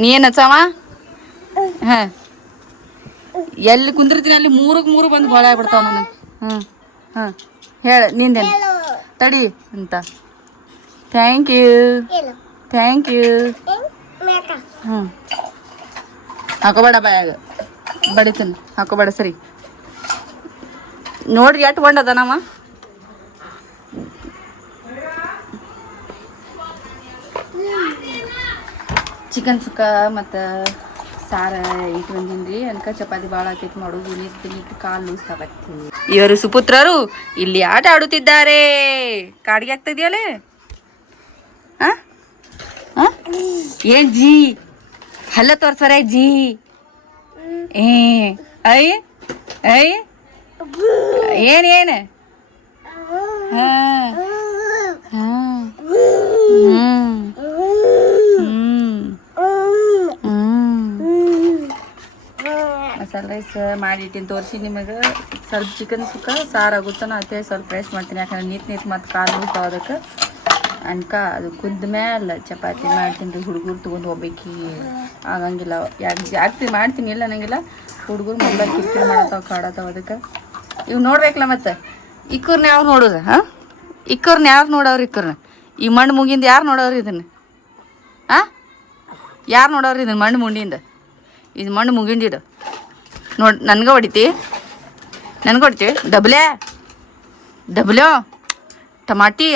ನೀ ಏನು ಹಚ್ಚವ? ಹಾಂ ಎಲ್ಲಿ ಕುಂದಿರ್ತೀನಿ ಅಲ್ಲಿ ಮೂರಕ್ಕೆ ಮೂರು ಬಂದು ಭಾಳ ಆಗ್ಬಿಡ್ತಾವ ನನಗೆ. ಹಾಂ ಹಾಂ ಹೇಳ ನಿಂದೇನು ತಡಿ ಅಂತ. Thank you thank you. ಹ್ಞೂ ಹಾಕೋಬೇಡ ಬಾಯಾಗ ಬಡಿತೀನಿ ಹಾಕೋಬೇಡ ಸರಿ. ನೋಡ್ರಿ ಎಷ್ಟು ಬಂಡದ ನಮ್ಮ ಚಿಕನ್ ಸುಕ್ಕ ಮತ್ತು ಸಾರು ಇಟ್ಟು ಬಂದೀನಿ ರೀ. ಅನ್ಕ ಚಪಾತಿ ಭಾಳ ಆಕೈತಿ ಮಾಡೋದು. ನಿಂತು ಕಾಲು ಲೂಸ್ತಾಗತ್ತಿ. ಇವರು ಸುಪುತ್ರರು ಇಲ್ಲಿ ಆಟ ಆಡುತ್ತಿದ್ದಾರೆ. ಕಾಡಿಗೆ ಆಗ್ತಿದ್ಯಲ್ಲೇ ಹಾಂ ಹಾಂ ಏನು ಜಿ ಹಲ್ಲ ತೋರ್ಸರ ಜಿ ಏ ಐ ಐ ಏನು ಹಾಂ ಹಾಂ ಮಸಾಲೆ ರೈಸ್ ಮಾಡಿಟ್ಟಿನಿ ತೋರಿಸಿ ನಿಮಗೆ. ಸ್ವಲ್ಪ ಚಿಕನ್ ಸುಕ್ಕ ಸಾರು ಆಗುತ್ತಾನ ಅತ್ತೆ ಸ್ವಲ್ಪ ಫ್ರೆಶ್ ಮಾಡ್ತೀನಿ. ಯಾಕಂದ್ರೆ ನೀಟ್ ಮತ್ತು ಕಾಲು ಲೂಸ್ತಾವ ಅದಕ್ಕೆ. ಅನ್ಕ ಅದು ಕುದ್ದ ಮೇಲೆ ಚಪಾತಿ ಮಾಡ್ತೀನಿ ರೀ. ಹುಡುಗರು ತೊಗೊಂಡು ಹೋಗ್ಬೇಕು ಆಗಂಗಿಲ್ಲ. ಯಾಕೆ ಮಾಡ್ತೀನಿ ಇಲ್ಲ ಅನ್ನಂಗಿಲ್ಲ. ಹುಡುಗರು ಮೊದಲ ಕಿರಿಕಿರಿ ಮಾಡತ್ತಾವ ಕಾಡತ್ತಾವ ಅದಕ್ಕೆ. ಇವು ನೋಡ್ಬೇಕಲ್ಲ ಮತ್ತು ಇಕ್ಕರ್ನ ಯಾರು ನೋಡೋದು? ಹಾಂ ಇಕ್ಕರ್ನ ಯಾರು ನೋಡವ್ರಿ? ಇಕ್ಕರ್ನ ಈ ಮಣ್ಣು ಮುಗಿಂದ ಯಾರು ನೋಡವ್ರಿ ಇದನ್ನು? ಹಾಂ ಯಾರು ನೋಡವ್ರಿ ಇದನ್ನು ಮಣ್ಣು ಮುಂಡಿಂದ? ಇದು ಮಣ್ಣು ಮುಗಿಂಡಿಡು ನೋಡಿ. ನನಗೆ ಹೊಡಿತಿ ನನಗೆ ಹೊಡಿತೀವಿ. ಡಬ್ಲ್ಯೋ ಟಮಾಟಿ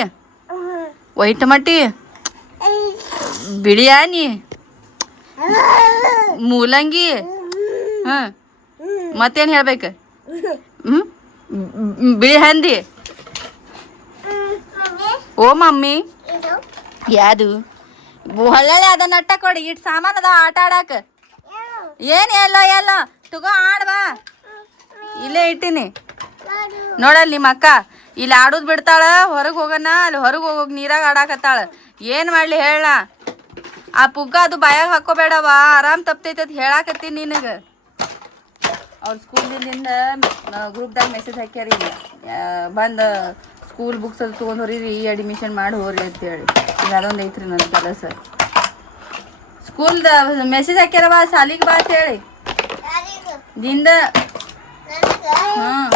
ವೈಟ್ ಟಮಾಟಿ ಬಿರಿಯಾನಿ ಮೂಲಂಗಿ. ಹಾಂ ಮತ್ತೇನು ಹೇಳ್ಬೇಕು? ಬಿಳಿ ಹಂದಿ. ಓ ಮಮ್ಮಿ ಯಾವುದು ಒಳ್ಳೊಳ್ಳೆ ಅದ ನಟ್ಟ ಕೊಡಿ. ಇಟ್ಟು ಸಾಮಾನು ಅದ ಆಟ ಆಡಾಕ. ಏನು ಎಲ್ಲೋ ತಗೋ ಆಡ್ಬಾ. ಇಲ್ಲೇ ಇಟ್ಟೀನಿ ನೋಡಲ್ಲಿ ನಿಮ್ಮ ಅಕ್ಕ ಇಲ್ಲಿ ಆಡೋದು ಬಿಡ್ತಾಳ. ಹೊರಗೆ ಹೋಗೋಣ ಅಲ್ಲಿ ಹೊರಗೆ ಹೋಗೋಗಿ ನೀರಾಗ ಆಡಾಕತ್ತಾಳ. ಏನು ಮಾಡಲಿ ಹೇಳ? ಆ ಪುಗ್ಗ ಅದು ಬಾಯಾಗ ಹಾಕೋಬೇಡವ ಆರಾಮ್ ತಪ್ತೈತೆ ಅಂತ ಹೇಳಾಕತ್ತೀನಿ ನಿನಗೆ. ಅವ್ರ ಸ್ಕೂಲಿಂದ ಗ್ರೂಪ್ದಾಗ ಮೆಸೇಜ್ ಹಾಕ್ಯಾರ ಈಗ ಬಂದು ಸ್ಕೂಲ್ ಬುಕ್ಸ್ ಅದು ತೊಗೊಂಡು ಹೊರೀರಿ ಅಡ್ಮಿಷನ್ ಮಾಡಿ ಹೋರಿ ಅಂತೇಳಿ. ಈಗ ಅದೊಂದು ಐತ್ರಿ ನನ್ನ ಕೆಲಸ. ಸ್ಕೂಲ್ದ ಮೆಸೇಜ್ ಹಾಕ್ಯಾರವ ಸಾಲಿಗೆ ಬಾ ಅಂತೇಳಿ ದಿಂದ. ಹಾಂ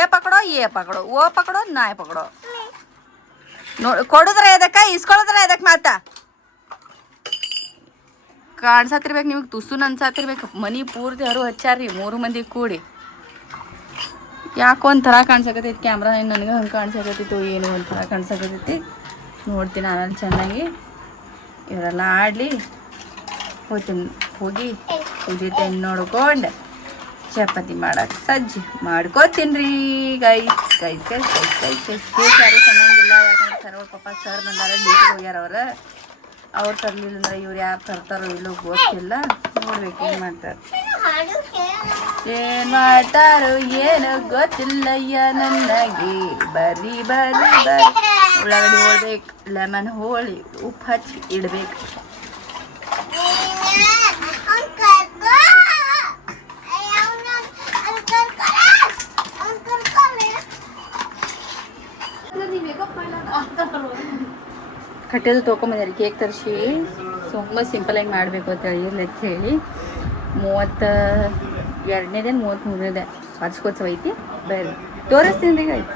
ಏ ಪಕಡೋ ಓ ಪಕಡೋ ನಾಯಿ ಪಕಡೋ. ನೋಡಿ ಕೊಡುದ್ರೆ ಎದಕ್ಕೆ ಇಸ್ಕೊಳದ್ರೆ ಎದಕ್ಕೆ ಮಾತಾ ಕಾಣ್ಸತ್ತಿರ್ಬೇಕು ನಿಮಗೆ. ತುಸು ಅನ್ಸತ್ತಿರ್ಬೇಕು. ಮನೆ ಪೂರ್ತಿ ಹರು ಹಚ್ಚಾರ್ರಿ 3 ಮಂದಿ ಕೂಡಿ. ಯಾಕೋ ಒಂಥರ ಕಾಣ್ಸಕತ್ತೈತಿ ಕ್ಯಾಮ್ರಾ. ನನಗೆ ಹಂಗೆ ಕಾಣ್ಸಕತ್ತಿತ್ತು ಏನು ಒಂಥರ ಕಾಣ್ಸಕತ್ತೈತಿ. ನೋಡ್ತೀನಿ ನಾನು ಚೆನ್ನಾಗಿ. ಇವರೆಲ್ಲ ಆಡಲಿ ಹೋಗಿ ಉದಿತ ನೋಡ್ಕೊಂಡು ಚಪಾತಿ ಮಾಡಕ್ಕೆ ಸಜ್ಜಿ ಮಾಡ್ಕೋತೀನಿ ರೀ ಗೈಸ್. ಕೇಕ್ ಯಾರು ಚೆನ್ನಾಗಿಲ್ಲ. ಯಾಕಂದ್ರೆ ಸರ್ ಅವ್ರ ಪಾಪ ಸರ್ ಬಂದಾರ ಡ್ಯೂಟಿಗೆ ಹೋಗ್ಯಾರ. ಅವ್ರು ತರಲಿಲ್ಲ ಅಂದ್ರೆ ಇವ್ರು ಯಾರು ತರ್ತಾರೋ ಇಲ್ಲೋ ಗೊತ್ತಿಲ್ಲ. ನೋಡ್ಬೇಕು ಏನು ಮಾಡ್ತಾರೆ ಏನು ಮಾಡ್ತಾರೋ ಏನು ಗೊತ್ತಿಲ್ಲಯ್ಯ ನನಗೆ. ಬರ್ರಿ ಉಳ್ಳಾಗಡ್ಡಿ ಹೋಳ್ಬೇಕು, ಲೆಮನ್ ಹೋಳಿ ಉಪ್ಪು ಹಚ್ಚಿ ಇಡಬೇಕು. ಕಟ್ಟೆದು ತೊಗೊಂಬಂದ್ರಿ ಕೇಕ್ ತರಿಸಿ. ತುಂಬ ಸಿಂಪಲಾಗಿ ಮಾಡಬೇಕು ಅಂತೇಳಿ ಇರ್ಲಿ ಅಂತ ಹೇಳಿ 32ನೇದೇನು 33ನೇದೆ ಹಚ್ಕೋತ್ಸವ ಐತಿ. ಬರ್ರಿ ತೋರಿಸ್ತೀನಿ ರೀ ಗೈಸ್.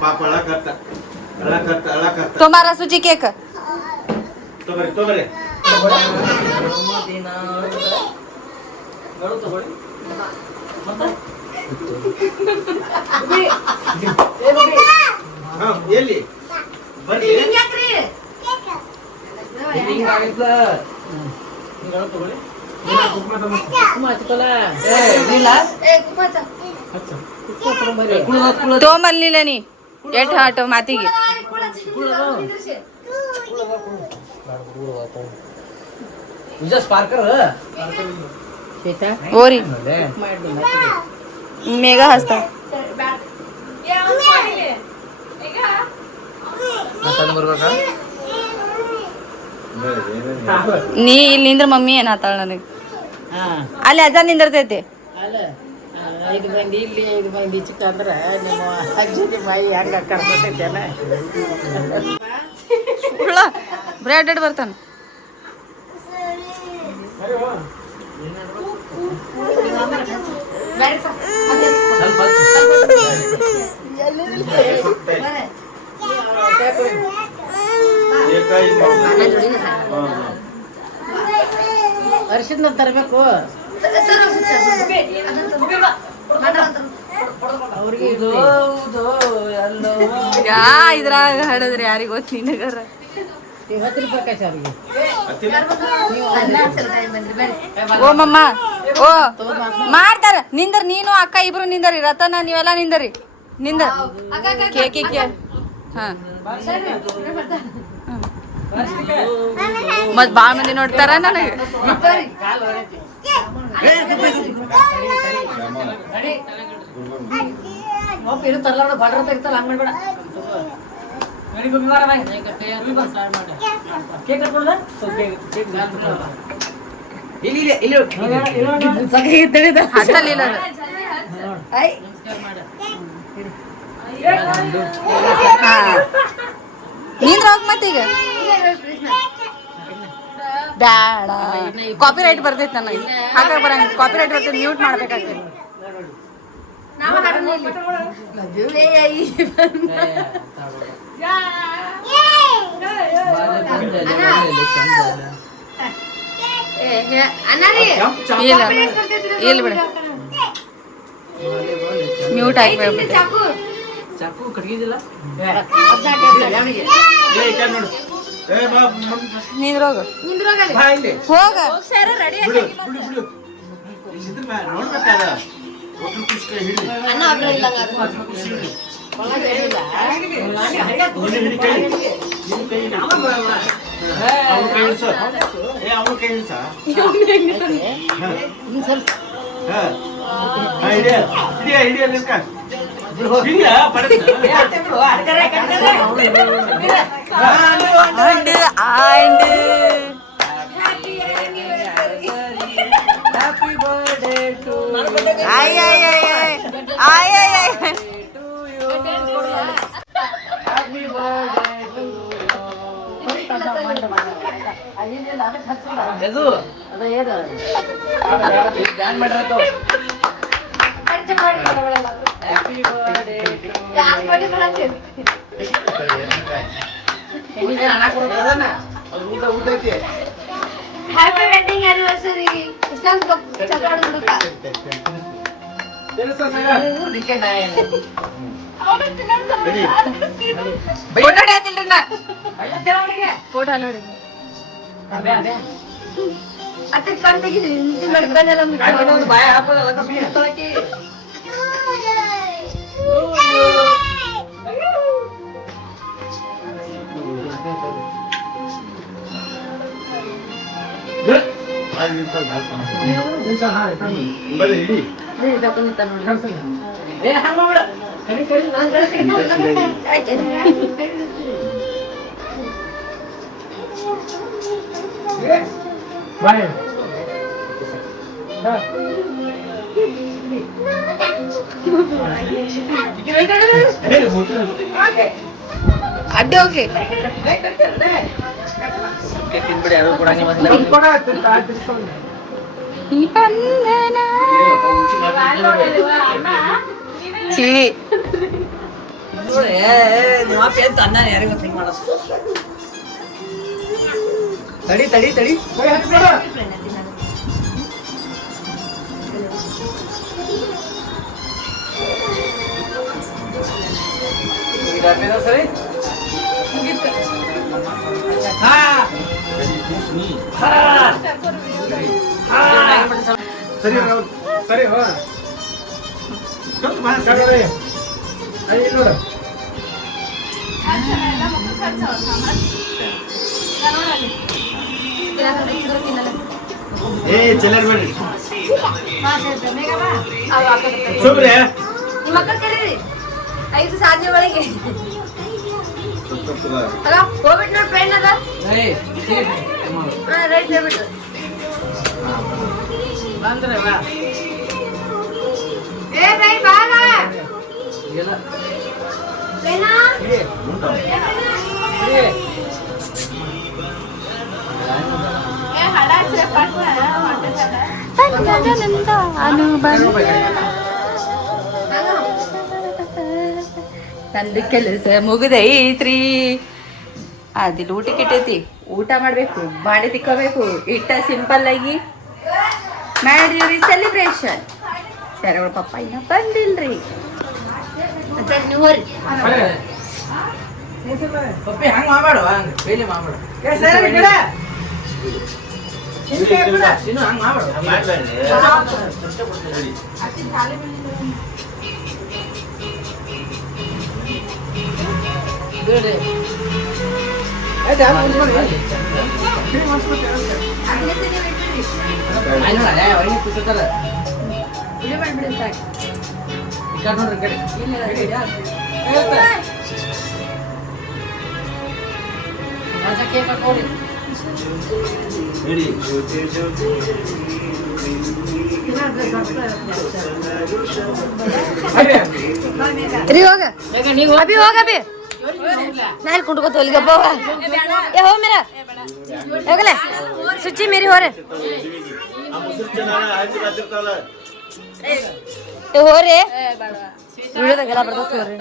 ಪಾಪ ಅಳಕತ್ತ ತೊಂಬಾರ ಸುಜಿ ಕೇಕ್ ತೊಗೊರಿ ಎಲ್ಲಿ ಬರ್ರಿ ತೊಗೊಂಬರ್ಲಿಲ್ಲ ನೀ ಎಟ್ ಹಾಟು ಮಾತಿಗೆ ಸ್ಪಾರ್ಕರ್ ಓರಿ ಮೇಘ ಹಸ್ತ ನೀ ಇಲ್ಲಿ ನಿಂದ್ರ ಮಮ್ಮಿ ಏನಾತಾಳ ನನಗೆ ಅಲ್ಲಿ ಅಜ್ಜ ನಿಂದಿರ್ತೈತಿ ಅಲ್ಲ 5 ಮಂದಿ ಇಲ್ಲಿ 5 ಮಂದಿ ಚಿಕ್ಕ ಅಂದ್ರೆ ನಿಮ್ಮ ಅಜ್ಜಿ ಬಾಯಿ ಹೆಂಗ ಕರ್ಕೊತೈತೇನ ಬ್ರೆಡ್ ಬರ್ತಾನ ಅರ್ಶಿನ ತರಬೇಕು ಅವ್ರಿಗೆ ಇದ್ರಾಗ ಹಾಡದ್ರಿ ಯಾರಿಗ ಗೊತ್ತ ನಿನಗರ 10 ರೂಪಾಯಿ ಕಾಸು ಅವ್ರಿಗೆ ಓ ಮಮ್ಮ ಓ ಮಾಡ್ತಾರ ನಿಂದರ್ ನೀನು ಅಕ್ಕ ಇಬ್ರು ನಿಂದರಿ ರತನ ನೀವೆಲ್ಲ ನಿಂದರಿ ನಿಂದ ಕೇಕಿ ಹಾ ಮತ್ ಬಾಳ ಮಂದಿ ನೋಡ್ತಾರ ನನಗೆ ಇರುತ್ತಲ್ಲ ಬಡ್ರ ಇರ್ತಲ್ಲ ಹಂಗ ಮಾಡ್ಬೇಡ ಹತ್ತಲಿಲ್ಲ ನಿಂದ್ರ ಹೋಗ್ ಮತ್ತೀಗ ಬ್ಯಾಡ ಕಾಪಿ ರೈಟ್ ಬರ್ತೈತಿ ನನಗೆ ಹಾಕಕ್ ಬರಂಗ ಕಾಪಿ ರೈಟ್ ಬರ್ತೈತಿ ಮ್ಯೂಟ್ ಮಾಡ್ಬೇಕಾಗ್ತದೆ ಇಲ್ಲ ಬಿಡ ಮ್ಯೂಟ್ ಹಾಕಿ ಚಾಕು ಕಟ್ಗಿದಿಲ್ಲ ನಿಂದ್ರೋಗ ಹೋಗ ನೋಡ್ಬೇಕಾದ ಅವನು ಕೈ ಹಿಡ್ಸ ಹಿಡಿಯ ನಿಲ್ಕ ಹಿಡಿಯ Happy wedding anniversary. ಫೋಟೋ ನೋಡಿ ಅತ್ತೆ ಕಂಟಿಗೆ ಮಡ್ಬನೆಲ್ಲ ಬಾಯ ಹಾಕೋದಲ್ಲ ಕಪ್ಪಿ ಅಡ್ಡಿ ಹೋಗಿ ತಿನ್ಬಿಡಿ ಅದು ಕೂಡ ಛೀ ನೋಡಿ ನಿಮ್ಮ ಅಪ್ಪ ಎದ್ದು ಅನ್ನ ಯಾರಿಗೂ ಹಿಂಗೆ ಮಾಡೋದು ತಡಿ ತಡಿ ತಡಿ ಸರಿ ಸರಿ ರಾಹುಲ್ ಸರಿ ಹೋ ನೋಡು ಏ ಚೆಲ್ಲರ್ ಬೇಡಿ ಸುಮ್ರೆ ಮಕ್ಕಳು ಕರೀರಿ 5 ಸಾಧ್ಯ ಒಳಗೆ ಅಲ್ಲ ಹೋಗ್ಬಿಟ್ಟು ನೋಡಿ ಫ್ರೆಂಡ್ ಅದ ರೈಟ್ ಹೇಳ್ಬಿಟ್ಟು ಬಂದ್ರೆ ಬಾ ಏ ಬೈ ಬಾಗ ಇಲ್ಲ ಬೇನಾ ಏ ಹಳಾಚೆ ಪಟ್ಟ ನಂದು ಕೆಲಸ ಮುಗಿದೈತ್ರಿ ಅದಿಲ್ಲ ಊಟಕ್ಕೆ ಇಟ್ಟೈತಿ ಊಟ ಮಾಡಬೇಕು ಬಾಂಡೆ ತಿಕ್ಕೋಬೇಕು ಇಟ್ಟ ಸಿಂಪಲ್ ಆಗಿ ಮಾಡಿದ್ರಿ ಸೆಲೆಬ್ರೇಷನ್ ಸರಗಳ ಪಪ್ಪ ಇನ್ನ ಬಂದಿಲ್ರಿ ನೀವು ಹೋರಿ ಪಪ್ಪಿ ಹಂಗೆ ಮಾಡಬೇಡ ಹಂಗೆ ಬೇಲಿ ಮಾಡಬೇಡ ಇನ್ನು ಹಂಗೆ ಮಾಡಬೇಡ ಬಿಡ್ರಿ ಅವರಿಗೆ ಪುಸ್ತಕಲ್ಲ ಇದು ಮಾಡ್ಬಿಡಿ ಸಾಕು ಈ ಕಡೆ ನೋಡ್ರಿ ಕಡೆ ಕೇಕ್ ಹಾಕೋರಿ ರೆಡಿ ರೀ ಹೋಗ ಅಭಿ ಹೋಗ ಅಭಿ ನಾನು ಕುಂಡ್ಕೋತ ಹೋಲಿಗಪ್ಪ ಏ ಹೋ ಮೇರ ಹೋಗಲೆ ಸುಚ್ಚಿ ಮೇರಿ ಹೋರೆ ಏ ಹೋರೆ ವಿಡಿಯೋದಾಗೆಲ್ಲ ಬರ್ತದೆ ಹೋರಿ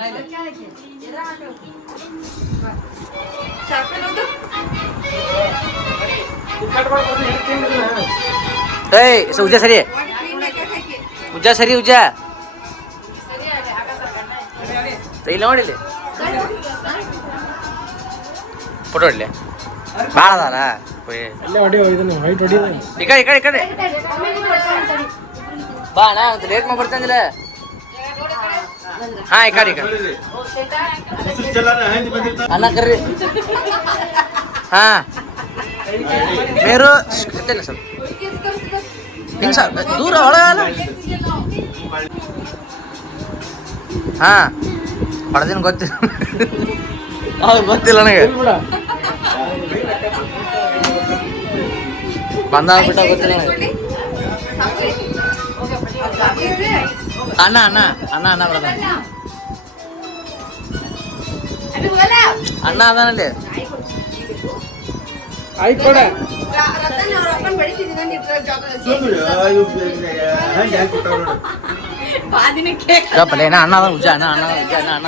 ಏಯ್ ಉಜ್ಜಾ ಸರಿ ಉಜ್ಜಾ ಸರಿ ಉಜ್ಜಾ ಇಲ್ಲ ನೋಡಿಲ್ಲ ಫೋಟೋ ಹೊಡ್ಲಿ ಭಾಳ ಅದಲ್ಲ ಈ ಕಡೆ ಈ ಕಡೆ ಈ ಕಡೆ ಬಾ ಅಣ್ಣ ಲೇಟ್ ಮಾಡಿ ಬರ್ತಾನಿಲ್ಲ ಹಾ ಈ ಕಡೆ ಈ ಕಡೆ ಅಣ್ಣ ಕರ್ರಿ ಹಾ ಮೇರು ಗೊತ್ತಿಲ್ಲ ಸ್ವಲ್ಪ ಹಿಂಗೆ ಸ್ವಲ್ಪ ದೂರ ಒಳಗಲ್ಲ ಹಾ ಹೊಡೆದಿನ ಗೊತ್ತಿಲ್ಲ ಹೌದು ಗೊತ್ತಿಲ್ಲ ನನಗೆ ಬಂದಾಗ ಬಿಟ್ಟ ಗೊತ್ತಿಲ್ಲ ನನಗೆ ಅಣ್ಣ ಅಣ್ಣ ಅಣ್ಣ ಅಣ್ಣ ಬರದ ಅಣ್ಣ ಅದಾನಲ್ಲಿ ಪಲೆ ಅಣ್ಣ ಅಣ್ಣ ಉಜ್ಜ ಅಣ್ಣ ಅಣ್ಣ ಉಜ್ಜ ಅಣ್ಣ ಅಣ್ಣ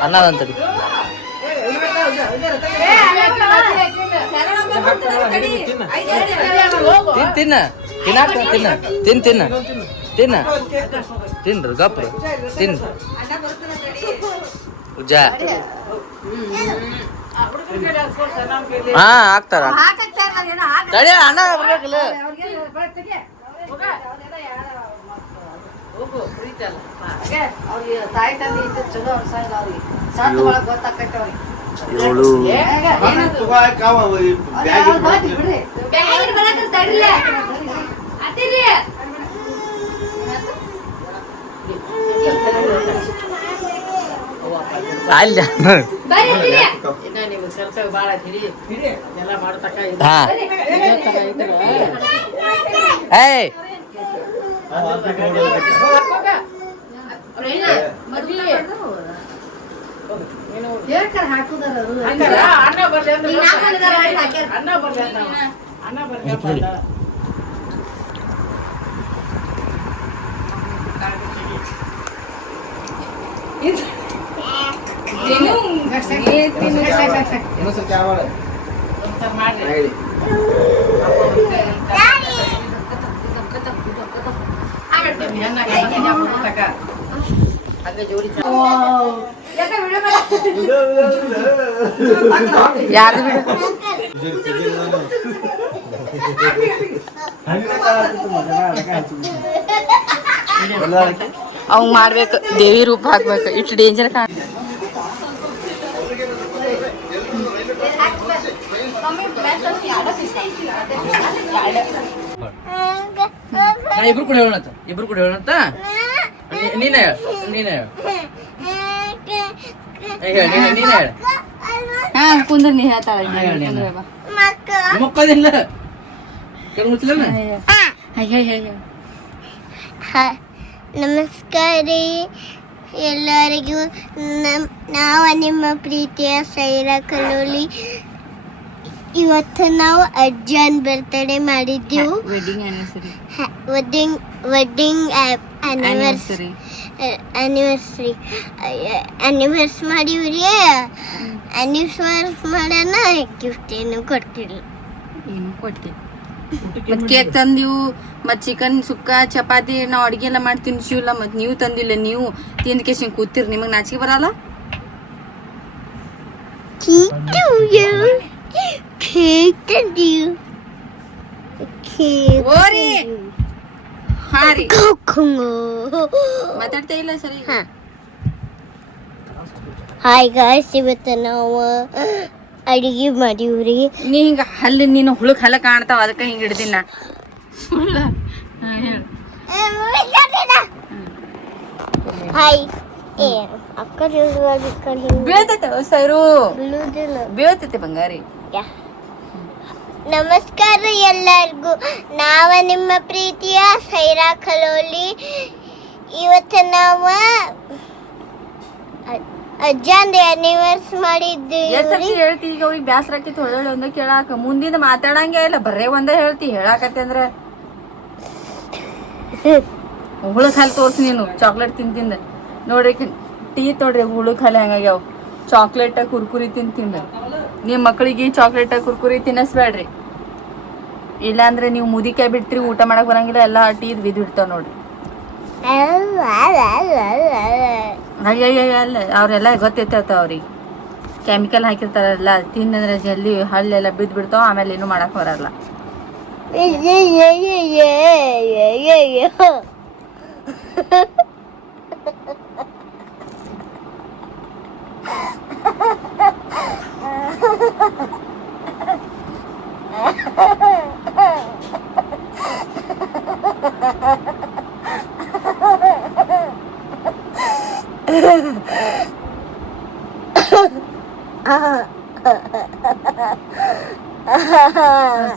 ಅಣ್ಣ ಅಂತಡಿ ತಿನ್ನ ತಿನ್ನಾಕ ತಿನ್ನ ತಿನ್ ತಿನ್ನ ತಿನ್ನ ತಿನ್ರಿ ಗಪ್ರು ತಿನ್ ಉಜ್ಜ ಹಾ ಹಾಕ್ತಾರ ತಡಿ ಅಣ್ಣ ಬರ್ಬೇಕಲ್ಲ ಅವ್ರಿಗೆ ತಾಯಿ ತಂದೆ ಇದ್ದು ಚಲೋ ಅನ್ಸಂಗ ಅವ್ರಿಗೆ ಸತ್ ಒಳಗೆ ಗೊತ್ತಾಕೈತೆ ಅವ್ರಿಗೆ ಅಲ್ಲ ಇನ್ನ ನಿಮ್ಗೆ ಕರ್ತವ್ಯ ಭಾಳ ಹಿಡಿ ಎಲ್ಲ ಮಾಡ್ತಕ್ಕ ಹಾ ಏಯ್ ಅಣ್ಣ ಬರ್ಲಿ ಅಣ್ಣ ಬರ್ಲಿ ಅಣ್ಣ ಬರ್ಲಿ ಇನ್ನೊಂದ್ಸಲ ಚಾ ಮಾಡು. ಹೇಳಿ. ಯಾರ್ದು ಬಿಡು ಅವ್ ಮಾಡ್ಬೇಕು, ದೇವಿ ರೂಪ ಹಾಕ್ಬೇಕು. ಇಷ್ಟು ಡೇಂಜರ್ ಕಾಣ. ಇಬ್ರು ಕೂಡ ಹೇಳೋಣಂತ ನೀನೇ ಹೇಳ ಹಾ ಕುಂದ್ರ ನೀ ಹೇಳ್ತಾಳ ಮಕ್ಕಳಿಲ್ಲ ಕಣ್ಣು ಮುಚ್ಚಲ. ನಮಸ್ಕಾರ ರೀ ಎಲ್ಲರಿಗೂ. ನಾವು ನಿಮ್ಮ ಪ್ರೀತಿಯ ಸೈರಾ ಕಲೋಲಿ. ಇವತ್ತು ನಾವು ಅಜ್ಜನ್ ಬರ್ತಡೇ ಮಾಡಿದ್ದೆವು. ವೆಡ್ಡಿಂಗ್ ಆನಿವರ್ಸರಿ ವೆಡ್ಡಿಂಗ್ ಆನಿವರ್ಸರಿ ಮಾಡಿವ್ರಿ. ಆನಿವರ್ಸರಿ ಮಾಡೋಣ, ಗಿಫ್ಟ್ ಏನು ಕೊಡ್ತಿಲ್ಲ. ಏನು ಕೊಡ್ತಿ ಮತ್ ಕೇಕ್ ತಂದಿವು, ಮತ್ ಚಿಕನ್ ಸುಕ್ಕ ಚಪಾತಿ ನಾವು ಅಡ್ಗೆ ಎಲ್ಲ ಮಾಡಿ ತಿನ್ಸಿಲ್ಲ. ಮತ್ ನೀವು ತಂದಿಲ್ಲ, ನೀವು ತಿಂದ ಕೇಶನ್ ಕೂತಿರ್. ನಿಮಗ್ ನಾಚಿಕೆ ಬರಲ್ಲ? ಕೇಕ್ ತಂದಿವು. ಓರಿ ಹಾ ರೀ ಮಾತಾಡ್ತಾ ಇಲ್ಲ ಸರಿ. ಹಾಯ್ ಗಾಯ್ಸ್, ಇವತ್ತು ನಾವು ಅಡಿಗೆ ಮಾಡೀವ್ರಿ. ನೀ ಹಿಂಗ ಹಲ್ಲು ನೀನು ಹುಳುಕ್ ಹಲ್ಲ ಕಾಣ್ತಾವ, ಅದಕ್ಕೆ ಹಿಂಗ ಹಿಡ್ದಿನ ಸುಳ್ಳ. ಹೇಳು. ಹಾಯ್ ಅಕ್ಕ ಬೀಳ್ತೈತೆ ಸೈರು, ಬೀಳುದಿಲ್ಲ. ಬೀಳ್ತೈತೆ ಬಂಗಾರಿ. ನಮಸ್ಕಾರ ಎಲ್ಲರಿಗೂ. ನಾವು ನಿಮ್ಮ ಪ್ರೀತಿಯ ಸೈರಾ ಕಲೋಲಿ. ಇವತ್ತು ನಾವು ಅಜ್ಜಂದ ಆನಿವರ್ಸ್ ಮಾಡಿದ್ದೀವಿ. ಹೇಳ್ತಿ ಈಗ ಅವ್ರಿಗೆ ಬ್ಯಾಸರ ಆಕೈತಿ ಹೊಳ್ಳಿ ಒಂದ ಕೇಳಾಕ. ಮುಂದಿನ ಮಾತಾಡಂಗೆ ಇಲ್ಲ, ಬರೇ ಒಂದ ಹೇಳ್ತಿ. ಹೇಳಾಕತಿ ಅಂದ್ರ ಹುಳುಕ್ ಹಾಲು ತೋರ್ಸಿ ನೀನು. ಚಾಕ್ಲೇಟ್ ತಿಂದ ನೋಡ್ರಿ, ಟೀ ತೊಡ್ರಿ ಹುಳುಕ್ ಹಾಲು ಹೆಂಗಾಗ್ಯಾವ. ಚಾಕ್ಲೇಟ್ ಕುರ್ಕುರಿ ತಿಂದ ನಿಮ್ಮ ಮಕ್ಕಳಿಗೆ ಚಾಕ್ಲೇಟ್ ಕುರ್ಕುರಿ ತಿನ್ನಿಸ್ಬೇಡ್ರಿ. ಇಲ್ಲಾಂದ್ರೆ ನೀವು ಮುದಿಕಾಯಿ ಬಿಡ್ತೀರಿ, ಊಟ ಮಾಡಕ್ ಬರಂಗಿಲ್ಲ. ಎಲ್ಲ ಟೀ ಬಿದ್ದು ಬಿಡ್ತಾವ ನೋಡ್ರಿ. ಅಯ್ಯಯ್ಯ ಅಲ್ಲ, ಅವ್ರೆಲ್ಲ ಗೊತ್ತೈತವ ಅವ್ರಿಗೆ. ಕೆಮಿಕಲ್ ಹಾಕಿರ್ತಾರಲ್ಲ, ತಿಂದಂದ್ರೆ ಜಲ್ದಿ ಹಲ್ಲೆಲ್ಲ ಬಿದ್ದು ಬಿಡ್ತಾವ. ಆಮೇಲೆ ಏನು ಮಾಡಕ್ ಬರಲ್ಲ.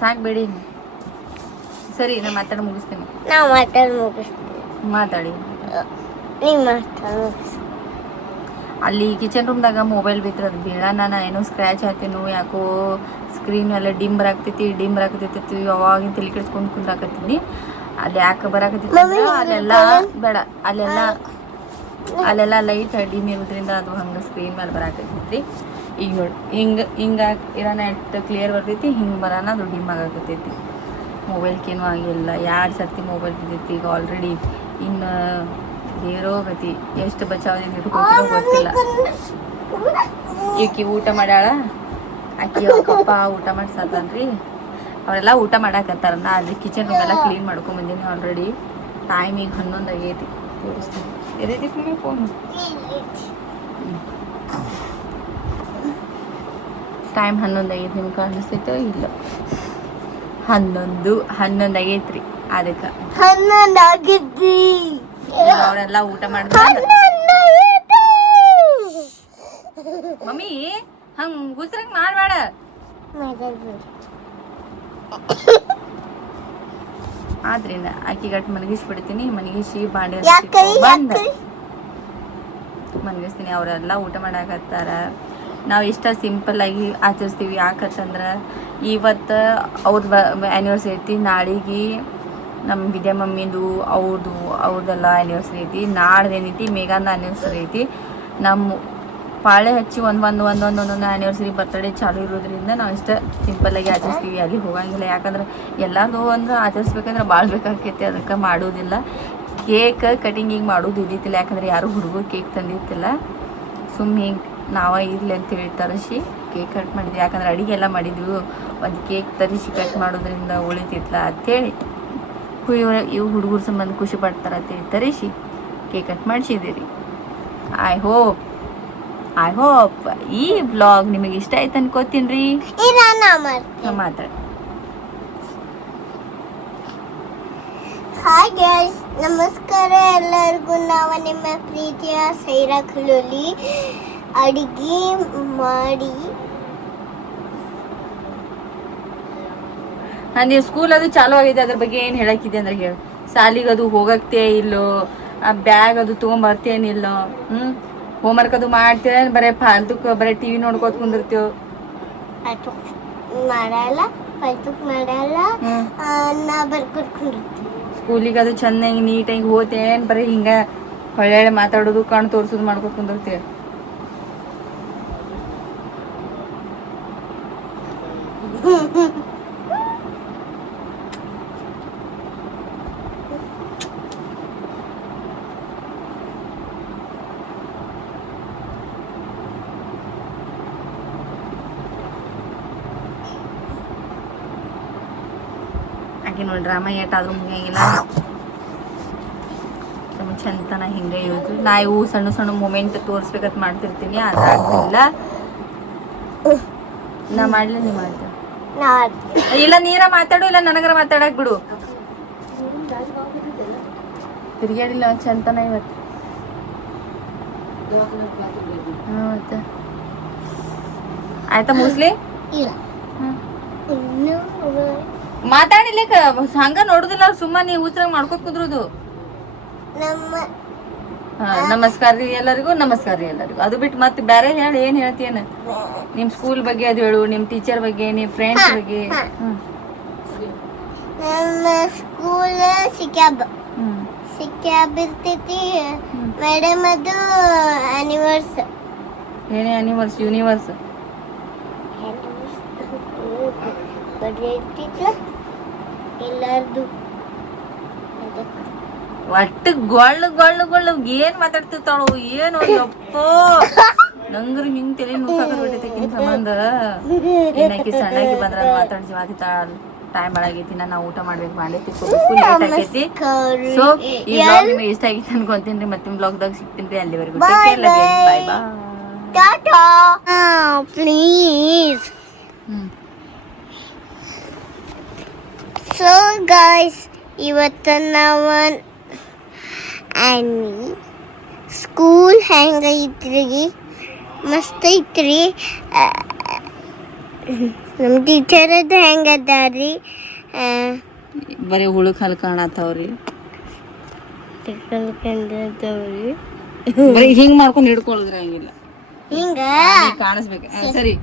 ಸಾಕ್ಬೇಡಿ ಸರಿ. ನಾ ಮಾತಾಡಿ ಮುಗಿಸ್ತೀನಿ. ನಾವು ಮುಗಿಸ್ತೀವಿ. ಮಾತಾಡಿ. ನೀವು ಅಲ್ಲಿ ಕಿಚನ್ ರೂಮ್ದಾಗ ಮೊಬೈಲ್ ಬಿತ್ತದ ಬೀಳ. ನಾನು ಏನೋ ಸ್ಕ್ರ್ಯಾಚ್ ಹಾಕ್ತೀನೋ, ಯಾಕೋ ಸ್ಕ್ರೀನ್ ಎಲ್ಲ ಡಿಮ್ ಬರಾಕತೈತಿ. ಯಾವಾಗಿನ ತಲೆ ಕೆಡ್ಸ್ಕೊಂಡು ಕುಂದ್ರಾಕತ್ತೀನಿ. ಅಲ್ಲಿ ಯಾಕೆ ಬರಾಕತ್ತೈತಿ ಅಲ್ಲೆಲ್ಲ ಬೇಡ, ಅಲ್ಲೆಲ್ಲ ಲೈಟ್ ಡಿಮ್ ಇರೋದ್ರಿಂದ ಅದು ಹಂಗೆ ಸ್ಕ್ರೀನ್ ಮೇಲೆ ಬರಾಕತ್ತೈತಿ. ಈಗ ನೋಡಿ ಹಿಂಗೆ ಇರೋಣ ಎಷ್ಟು ಕ್ಲಿಯರ್ ಬರ್ತೈತಿ, ಹಿಂಗೆ ಬರೋಣ ಅದು ಡಿಮ್ ಆಗಾಕತ್ತೈತಿ. ಮೊಬೈಲ್ಗೇನು ಆಗಿಲ್ಲ. 2 ಸರ್ತಿ ಮೊಬೈಲ್ ಬಿದ್ದೈತಿ ಈಗ ಆಲ್ರೆಡಿ. ಇನ್ನು ಬೇರೋ ಗತಿ ಎಷ್ಟು ಬಚಾವದಿಂದ ಇಟ್ಕೊತಿರೋ ಗೊತ್ತಿಲ್ಲ. ಈಕಿ ಊಟ ಮಾಡ್ಯಾಳ, ಆಕಿ ಪಪ್ಪ ಊಟ ಮಾಡಿ ಸಾತನ್ರಿ. ಅವರೆಲ್ಲ ಊಟ ಮಾಡಾಕತ್ತಾರ. ನಾ ಅಲ್ಲಿ ಕಿಚನ್ ರೂಮ್ ಎಲ್ಲ ಕ್ಲೀನ್ ಮಾಡ್ಕೊಂಬಂದಿನಿ ಆಲ್ರೆಡಿ. ಟೈಮ್ ಈಗ 11 ಆಗೈತಿ. ತೋರಿಸ್ತೀನಿ. ಎದೈತಿ ಫೋನ್. ಟೈಮ್ 11 ಆಗೈತಿ. ನಿಮ್ಗೆ ಕಾಣಿಸ್ತೈತೋ ಇಲ್ಲ? 11 ಆಗೈತ್ರಿ. ಅದಕ್ಕೆ 11 ಆಗಿದ್ದಿ. ಅವರೆಲ್ಲ ಊಟ ಮಾಡಿದ್ರೆ ಮಮ್ಮಿ ಹಂಗ ಗುಸ್ರಂಗ್ ಮಾಡಬೇಡ. ಆದ್ರಿಂದ ಆಕಿ ಗಟ್ಟು ಮನಗಿಸ್ಬಿಡ್ತೀನಿ. ಮನಗಿಸಿ ಬಾಂಡೆ ಮನಗಿಸ್ತೀನಿ. ಅವರೆಲ್ಲ ಊಟ ಮಾಡಾಕತ್ತಾರ. ನಾವು ಇಷ್ಟ ಸಿಂಪಲ್ ಆಗಿ ಆಚರಿಸ್ತೀವಿ. ಯಾಕಂತಂದ್ರೆ ಇವತ್ತು ಅವ್ರದ್ದು ಆ್ಯನಿವರ್ಸರಿ ಐತಿ. ನಾಳೆಗೆ ನಮ್ಮ ವಿದ್ಯಾ ಮಮ್ಮಿದು ಅವ್ರದ್ದೆಲ್ಲ ಆ್ಯನಿವರ್ಸರಿ ಐತಿ. ನಾಡ್ದು ಏನೈತಿ ಮೇಘಾಂದ ಆ್ಯನಿವರ್ಸರಿ ಐತಿ. ನಮ್ಮ ಪಾಳೆ ಹಚ್ಚಿ ಒಂದೊಂದು ಆ್ಯನಿವರ್ಸರಿ ಬರ್ತಡೇ ಚಾಲು ಇರೋದ್ರಿಂದ ನಾವು ಇಷ್ಟ ಸಿಂಪಲ್ಲಾಗಿ ಆಚರಿಸ್ತೀವಿ. ಅಲ್ಲಿ ಹೋಗಂಗಿಲ್ಲ, ಯಾಕಂದ್ರೆ ಎಲ್ಲರೂ ಅಂದ್ರೆ ಆಚರಿಸ್ಬೇಕಂದ್ರೆ ಭಾಳ ಬೇಕಾಕೈತಿ, ಅದಕ್ಕೆ ಮಾಡೋದಿಲ್ಲ. ಕೇಕ್ ಕಟಿಂಗ್ ಹಿಂಗೆ ಮಾಡೋದು ಇದ್ದಿತ್ತಿಲ್ಲ, ಯಾಕಂದ್ರೆ ಯಾರು ಹುಡುಗರು ಕೇಕ್ ತಂದಿತ್ತಿಲ್ಲ. ಸುಮ್ಮನೆ ಹಿಂಗೆ ನಾವೇ ಇರಲಿ ಅಂತೇಳಿ ತರಿಸಿ ಕೇಕ್ ಕಟ್ ಮಾಡಿದ್ವಿ. ಯಾಕಂದ್ರೆ ಅಡುಗೆ ಎಲ್ಲ ಮಾಡಿದ್ವಿ, ಒಂದು ಕೇಕ್ ತರಿಸಿ ಕಟ್ ಮಾಡೋದ್ರಿಂದ ಉಳಿತಿತ್ತಲ್ಲ ಅಂಥೇಳಿ ಇವು ಹುಡುಗರು ಸಂಬಂಧ ಖುಷಿ ಪಡ್ತಾರೆ ಅಂತೇಳಿ ತರಿಸಿ ಕೇಕ್ ಕಟ್ ಮಾಡಿಸಿದ್ದೀರಿ. ಐ ಹೋಪ್ ಈ ವ್ಲಾಗ್ ನಿಮಗೆ ಇಷ್ಟ ಆಯ್ತು ಅನ್ಕೋತೀನಿ ರೀ. ಮಾತಾಡಿ. ಹಾಯ್ ಗೈಸ್, ನಮಸ್ಕಾರ ಎಲ್ಲರಿಗೂ. ನಾವು ನಿಮ್ಮ ಪ್ರೀತಿಯ ಸೈರಾ ಖಲೋಲಿ ಅಡಿಗೆ ಮಾಡಿ ನೀವು ಸ್ಕೂಲ್ ಅದು ಚಾಲು ಆಗಿದೆ, ಅದ್ರ ಬಗ್ಗೆ ಏನು ಹೇಳಕ್ಕಿದೆ ಅಂದ್ರೆ ಹೇಳು. ಸಾಲಿಗೆ ಅದು ಹೋಗಕ್ಕೆ ಇಲ್ಲೋ, ಆ ಬ್ಯಾಗ್ ಅದು ತೊಗೊಂಬರ್ತೇನಿಲ್ಲೋ, ಹೋಮ್ವರ್ಕ್ ಅದು ಮಾಡ್ತೇವೆ, ಬರೀ ಫಾಲ್ತುಕ್ ಬರೀ ಟಿವಿ ನೋಡ್ಕೋತ ಕುಂದಿರ್ತೇವೆ. ಮಾಡಲ್ಲ, ನಾ ಬರ್ಕೊಟ್ಕೊಂಡಿರ್ತೀನಿ. ಸ್ಕೂಲಿಗೆ ಅದು ಚೆನ್ನಾಗಿ ನೀಟಾಗಿ ಹೋತೇನು, ಬರೀ ಹಿಂಗೆ ಹೊಳ್ಳೆ ಮಾತಾಡೋದು ಕಣ್ಣು ತೋರಿಸೋದು ಮಾಡ್ಕೊತ ಕುಂದಿರ್ತೇವೆ. ಹಾಗೆ ನೋಡಿ ಡ್ರಾಮಾ ಏಟಾದ್ರೂ ಮುಗಿಯಂಗಿಲ್ಲ, ಚಂತನ ಹಿಂಗೆ ಇರೋದು. ನಾ ಇವು ಸಣ್ಣ ಸಣ್ಣ ಮೂಮೆಂಟ್ ತೋರಿಸ್ಬೇಕಂತ ಮಾಡ್ತಿರ್ತೀನಿ, ಅದಾಗಲಿಲ್ಲ. ನಾ ಮಾಡ್ಲಿ, ನೀ ಮಾಡ್ತೇವೆ ಇಲ್ಲ, ನೀರ ಮಾತಾಡು, ಇಲ್ಲ ನನಗರ ಮಾತಾಡಕ್ ಬಿಡು. ತಿರ್ಗಾಡಿಲ್ಲ ಚಂತನ ಇವತ್ತು. ಮತ್ತೆ ಆಯ್ತಾ ಮುಸ್ಲಿ ಮಾತಾಡಿಲಿಕ್ಕ ಹಂಗ ನೋಡುದಿಲ್ಲ, ಸುಮ್ಮ ನೀ ಉಚ್ಚಾರ ಮಾಡ್ಕೊತ ಕುದ್ರುದು. ನಮಸ್ಕಾರ ರೀ ಎಲ್ಲರಿಗೂ, ನಮಸ್ಕಾರ ರೀ ಎಲ್ಲರಿಗೂ. ಅದು ಬಿಟ್ಟು ಮತ್ತೆ ಬೇರೆ ಹೇಳಿ, ಏನ್ ಹೇಳ್ತೀಯನ? ನಿಮ್ ಸ್ಕೂಲ್ ಬಗ್ಗೆ ಅದು ಹೇಳು, ನಿಮ್ ಟೀಚರ್ ಬಗ್ಗೆ, ನಿಮ್ ಫ್ರೆಂಡ್ಸ್ ಬಗ್ಗೆ. ನಮ್ಮ ಸ್ಕೂಲ್ ಸಿಕ್ಯಾಬ್ ಇರ್ತೈತಿ. ಮೇಡಮ್ ಅದು ಆನಿವರ್ಸ್ ಏನೇ ಆನಿವರ್ಸ್ ಯೂನಿವರ್ಸ್ ಎಲ್ಲಾರ್ದು ಒಟ್ಟು ಗೊಳ್ಳು ಏನ್ ಮಾತಾಡ್ತಿರ್ತಾಳು ಏನು ಯಪ್ಪೋ. ನಂಗ್ರ ಹಿಂಗ್ ತಲೆ ನುಸಾಕಿ ಸಂಬಂಧ ಏನಕ್ಕೆ ಸಣ್ಣಾಗಿ ಬಂದ್ರ ಮಾತಾಡ್ಸಿ ಮಾತಾಡ. ಟೈಮ್ ಆಗೈತಿ, ನಾನು ಊಟ ಮಾಡ್ಬೇಕು, ಮಾಡಿ ತಿಕ್ಕೋಬೇಕು, ಲೇಟ್ ಆಗೈತಿ. ಸೊ ಈ ಬ್ಲಾಗ್ ನಿಮಗೆ ಇಷ್ಟ ಆಗೈತಿ ಅನ್ಕೊಂತೀನಿ. ಮತ್ತೆ ಬ್ಲಾಗ್ದಾಗ ಸಿಗ್ತೀನಿ. ಅಲ್ಲಿವರೆಗೂ ಬಾಯ್ ಬಾಯ್. ಟಾಟಾ ಪ್ಲೀಸ್. ಸೊ ಗೈಸ್, ಇವತ್ತು ನಾವು ಸ್ಕೂಲ್ ಹೆಂಗೈತ್ರಿ? ಮಸ್ತ್ ಐತ್ರಿ. ನಮ್ಮ ಟೀಚರ್ ಅದು ಹೆಂಗದಾರ್ರಿ? ಬರೀ ಹುಳುಕ್ ಹಲ್ ಕಾಣತ್ತವ್ರಿ. ಬರೀ ಹಿಂಗ್ ಮಾಡ್ಕೊಂಡು ಹಿಡ್ಕೊಳ್ಳೋದ್ರೆ ಹಂಗಿಲ್ಲ, ಹಿಂಗ ಕಾಣಿಸ್ಬೇಕು. ಸರಿ